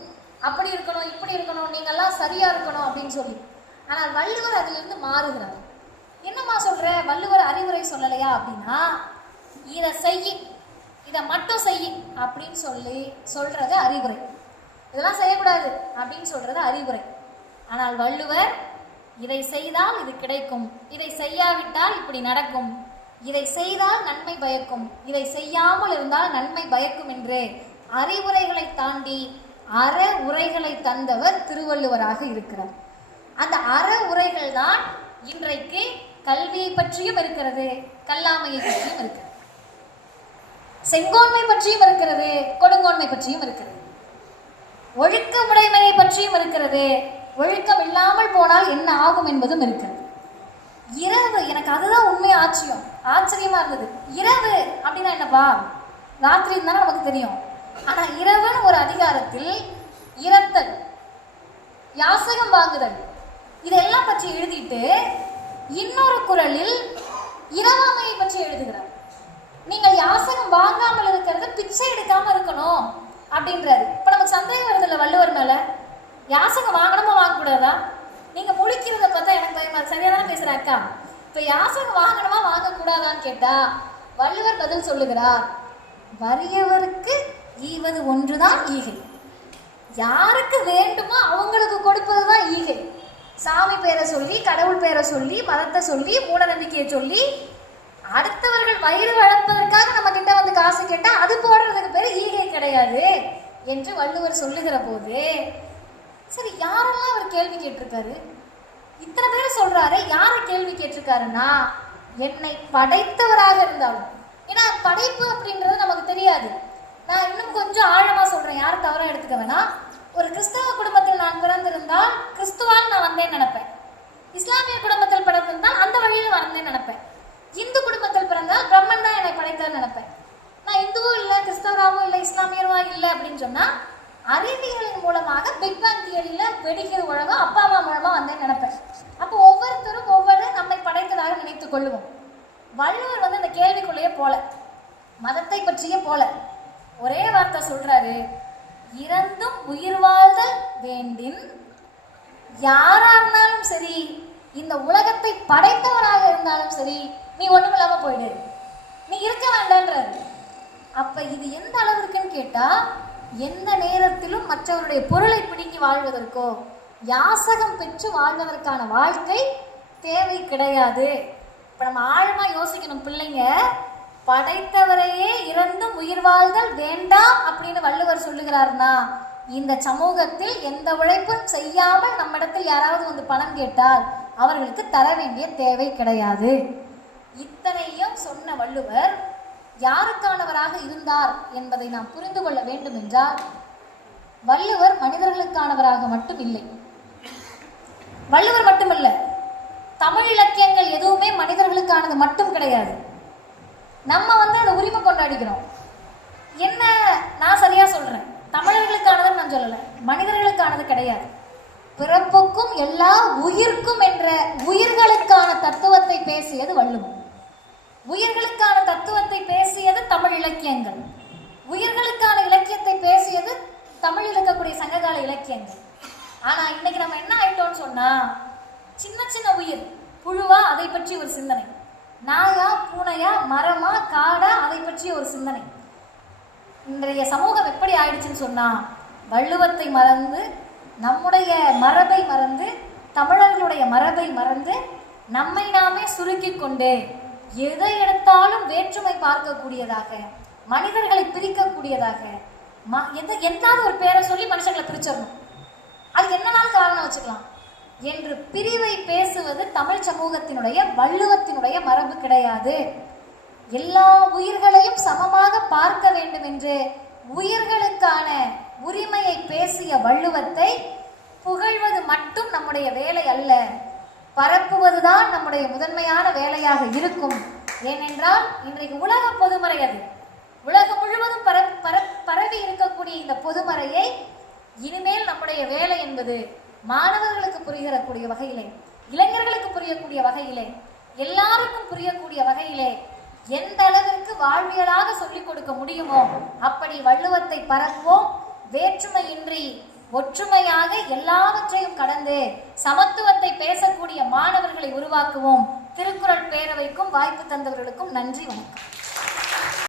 அப்படி இருக்கணும், இப்படி இருக்கணும், நீங்கள்லாம் சரியா இருக்கணும் அப்படின்னு சொல்லி. ஆனால் வள்ளுவர் அதிலிருந்து மாறுகிறார். என்னம்மா சொல்ற, வள்ளுவர் அறிவுரை சொல்லலையா அப்படின்னா, இதை செய்ய, இதை மட்டும் செய்ய அப்படின்னு சொல்றது அறிவுரை. இதெல்லாம் செய்யக்கூடாது அப்படின்னு சொல்றது அறிவுரை. ஆனால் வள்ளுவர் இதை செய்தால் இது கிடைக்கும், இதை செய்யாவிட்டால் இப்படி நடக்கும், இதை செய்தால் நன்மை பயக்கும், இதை செய்யாமல் இருந்தால் நன்மை பயக்கும் என்று அறிவுரைகளை தாண்டி அற உரைகளை தந்தவர் திருவள்ளுவராக இருக்கிறார். அந்த அற உரைகள் தான் இன்றைக்கு கல்வியை பற்றியும் இருக்கிறது, கல்லாமையை பற்றியும் இருக்கிறது, செங்கோன்மை பற்றியும் இருக்கிறது, கொடுங்கோன்மை பற்றியும் இருக்கிறது, ஒழுக்கமுடைமையை பற்றியும் இருக்கிறது, ஒழுக்கம் இல்லாமல் போனால் என்ன ஆகும் என்பதும் இருக்கிறது. இரவு, எனக்கு அதுதான் உண்மை ஆச்சரியமா இருந்தது. இரவு அப்படின்னா என்னப்பா, ராத்திரி தானே நமக்கு தெரியும். ஆனா இரவுன்னு ஒரு அதிகாரத்தில் இரத்தல், யாசகம் வாங்குதல், இதெல்லாம் பற்றி எழுதிட்டு இன்னொரு குறளில் இரவாமையை பற்றி எழுதுகிறார். நீங்கள் யாசகம் வாங்காமல் இருக்கிறது பிச்சை எடுக்காம இருக்கணும் அப்படின்றாரு. இப்ப நமக்கு சந்தேகம் வருது இல்ல வள்ளுவர் மேல, யாசகம் வாங்கணுமா வாங்கக்கூடாதா? நீங்க முழிக்கிறத பார்த்தா எனக்கு பயமா, சரியாதான் பேசுற அக்கா. இப்ப யாசகம் வாங்கணுமா வாங்கக்கூடாதான்னு கேட்டா வள்ளுவர் பதில் சொல்லுகிறார், வறியவருக்கு ஈவது ஒன்றுதான் ஈகை, யாருக்கு வேண்டுமோ அவங்களுக்கு கொடுப்பதுதான் ஈகை. சாமி பேரை சொல்லி, கடவுள் பேரை சொல்லி, மதத்தை சொல்லி, மூட நம்பிக்கையை சொல்லி அடுத்தவர்கள் வயிறு வளர்ப்பதற்காக நம்ம கிட்ட வந்து காசு கேட்டா அது போடுறதுக்கு பேரு ஈகை கிடையாது என்று வள்ளுவர் சொல்லுகிற போது, சரி யாரெல்லாம் அவர் கேள்வி கேட்டிருக்காரு? இத்தனை பேர் சொல்றாரு, யாரை கேள்வி கேட்டிருக்காருன்னா என்னை படைத்தவராக இருந்தாலும். ஏன்னா படைப்பு அப்படின்றது நமக்கு தெரியாது. நான் இன்னும் கொஞ்சம் ஆழமா சொல்றேன், யாரும் தவறா எடுத்துக்க வேணாம். ஒரு கிறிஸ்தவ குடும்பத்தில் நான் பிறந்திருந்தால் கிறிஸ்துவால் நான் வந்தேன்னு நினைப்பேன். இஸ்லாமிய குடும்பத்தில் பிறந்திருந்தால் அந்த வழியில் வந்தேன்னு நினைப்பேன். இந்து குடும்பத்தில் பிறந்தால் பிரம்மன் தான் என்னை படைத்தான்னு நினைப்பேன். நான் இந்துவும் இல்லை, கிறிஸ்தவராகவும் இல்லை, இஸ்லாமியருவா இல்லை அப்படின்னு சொன்னா அறிவியலின் மூலமாக பிக் பேங் தியரியில வெடிக்கிற உலகம் அப்பா அம்மா மூலமா வந்தேன்னு நினைப்பேன். அப்போ ஒவ்வொருத்தரும் ஒவ்வொரு நம்மை படைத்ததாக நினைத்துக் கொள்ளுவோம். வள்ளுவர் வந்து இந்த கேள்விக்குள்ளேயே போல, மதத்தை பற்றியே போல, ஒரே வார்த்தை சொல்றாரு, இறந்தும் உயிர் வாழ்தல் வேண்டின், யாரா இருந்தாலும் சரி, இந்த உலகத்தை படைத்தவராக இருந்தாலும் சரி, நீ ஒண்ணும் இல்லாம போயிடு, நீ இருக்க வேண்டான்றாரு. அப்ப இது எந்த அளவிற்குன்னு கேட்டா, எந்த நேரத்திலும் மற்றவருடைய பொருளை பிடிங்கி வாழ்வதற்கோ யாசகம் பெற்று வாழ்வதற்கான வாழ்க்கை தேவை கிடையாது. இப்ப நம்ம ஆழமா யோசிக்கணும். பிள்ளைங்க, படைத்தவரையே இறந்தும் உயிர் வாழ்தல் வேண்டாம் அப்படின்னு வள்ளுவர் சொல்லுகிறார்னா, இந்த சமூகத்தில் எந்த உழைப்பும் செய்யாமல் நம்மிடத்தில் யாராவது வந்து பணம் கேட்டால் அவர்களுக்கு தர வேண்டிய தேவை கிடையாது. இத்தனையும் சொன்ன வள்ளுவர் யாருக்கானவராக இருந்தார் என்பதை நாம் புரிந்து கொள்ள வேண்டும் என்றால், வள்ளுவர் மனிதர்களுக்கானவராக மட்டும் இல்லை. வள்ளுவர் மட்டுமல்ல, தமிழ் இலக்கியங்கள் எதுவுமே மனிதர்களுக்கானது மட்டும் கிடையாது. நம்ம வந்து அதை உரிமை கொண்டாடிக்கிறோம். என்ன, நான் சரியா சொல்றேன், தமிழர்களுக்கானதுன்னு நான் சொல்லலை, மனிதர்களுக்கானது கிடையாது. பிறப்புக்கும் எல்லா உயிர்க்கும் என்ற உயிர்களுக்கான தத்துவத்தை பேசியது வள்ளுவர். உயிர்களுக்கான தத்துவத்தை பேசியது தமிழ் இலக்கியங்கள். உயிர்களுக்கான இலக்கியத்தை பேசியது தமிழில் இருக்கக்கூடிய சங்ககால இலக்கியங்கள். ஆனா இன்னைக்கு நம்ம என்ன ஆயிட்டோம்னு சொன்னா, சின்ன சின்ன உயிர், புழுவா அதை பற்றி ஒரு சிந்தனை, நாயா பூனையா மரமா காடா அதை பற்றி ஒரு சிந்தனை. இன்றைய சமூகம் எப்படி ஆயிடுச்சுன்னு சொன்னா, வள்ளுவத்தை மறந்து, நம்முடைய மரபை மறந்து, தமிழர்களுடைய மரபை மறந்து, நம்மை நாமே சுருக்கி கொண்டு எதை எடுத்தாலும் வேற்றுமை பார்க்கக்கூடியதாக, மனிதர்களை பிரிக்கக்கூடியதாக, எந்தாவது ஒரு பேரை சொல்லி மனுஷங்களை பிரிச்சிடணும், அதுக்கு என்னன்னாலும் காரணம் வச்சுக்கலாம் என்று பிரிவை பேசுவது தமிழ் சமூகத்தினுடைய, வள்ளுவத்தினுடைய மரபு கிடையாது. எல்லா உயிர்களையும் சமமாக பார்க்க வேண்டும் என்று உயிர்களுக்கான உரிமையை பேசிய வள்ளுவத்தை புகழ்வது மட்டும் நம்முடைய வேலை அல்ல, பரப்புவதுதான் நம்முடைய முதன்மையான வேலையாக இருக்கும். ஏனென்றால் இன்றைக்கு உலக பொதுமறை அது. உலகம் முழுவதும் பரவி இருக்கக்கூடிய இந்த பொதுமறையை இனிமேல் நம்முடைய வேலை என்பது மாணவர்களுக்கு புரியக்கூடிய வகையிலே, இளைஞர்களுக்கு புரியக்கூடிய வகையிலே, எல்லாருக்கும் புரியக்கூடிய வகையிலே எந்த அளவிற்கு வாழ்வியலாக சொல்லிக் கொடுக்க முடியுமோ அப்படி வள்ளுவத்தை பரப்புவோம். வேற்றுமையின்றி ஒற்றுமையாக எல்லாவற்றையும் கடந்து சமத்துவத்தை பேசக்கூடிய மாணவர்களை உருவாக்குவோம். திருக்குறள் பேரவைக்கும் வாய்ப்பு தந்தவர்களுக்கும் நன்றி, வணக்கம்.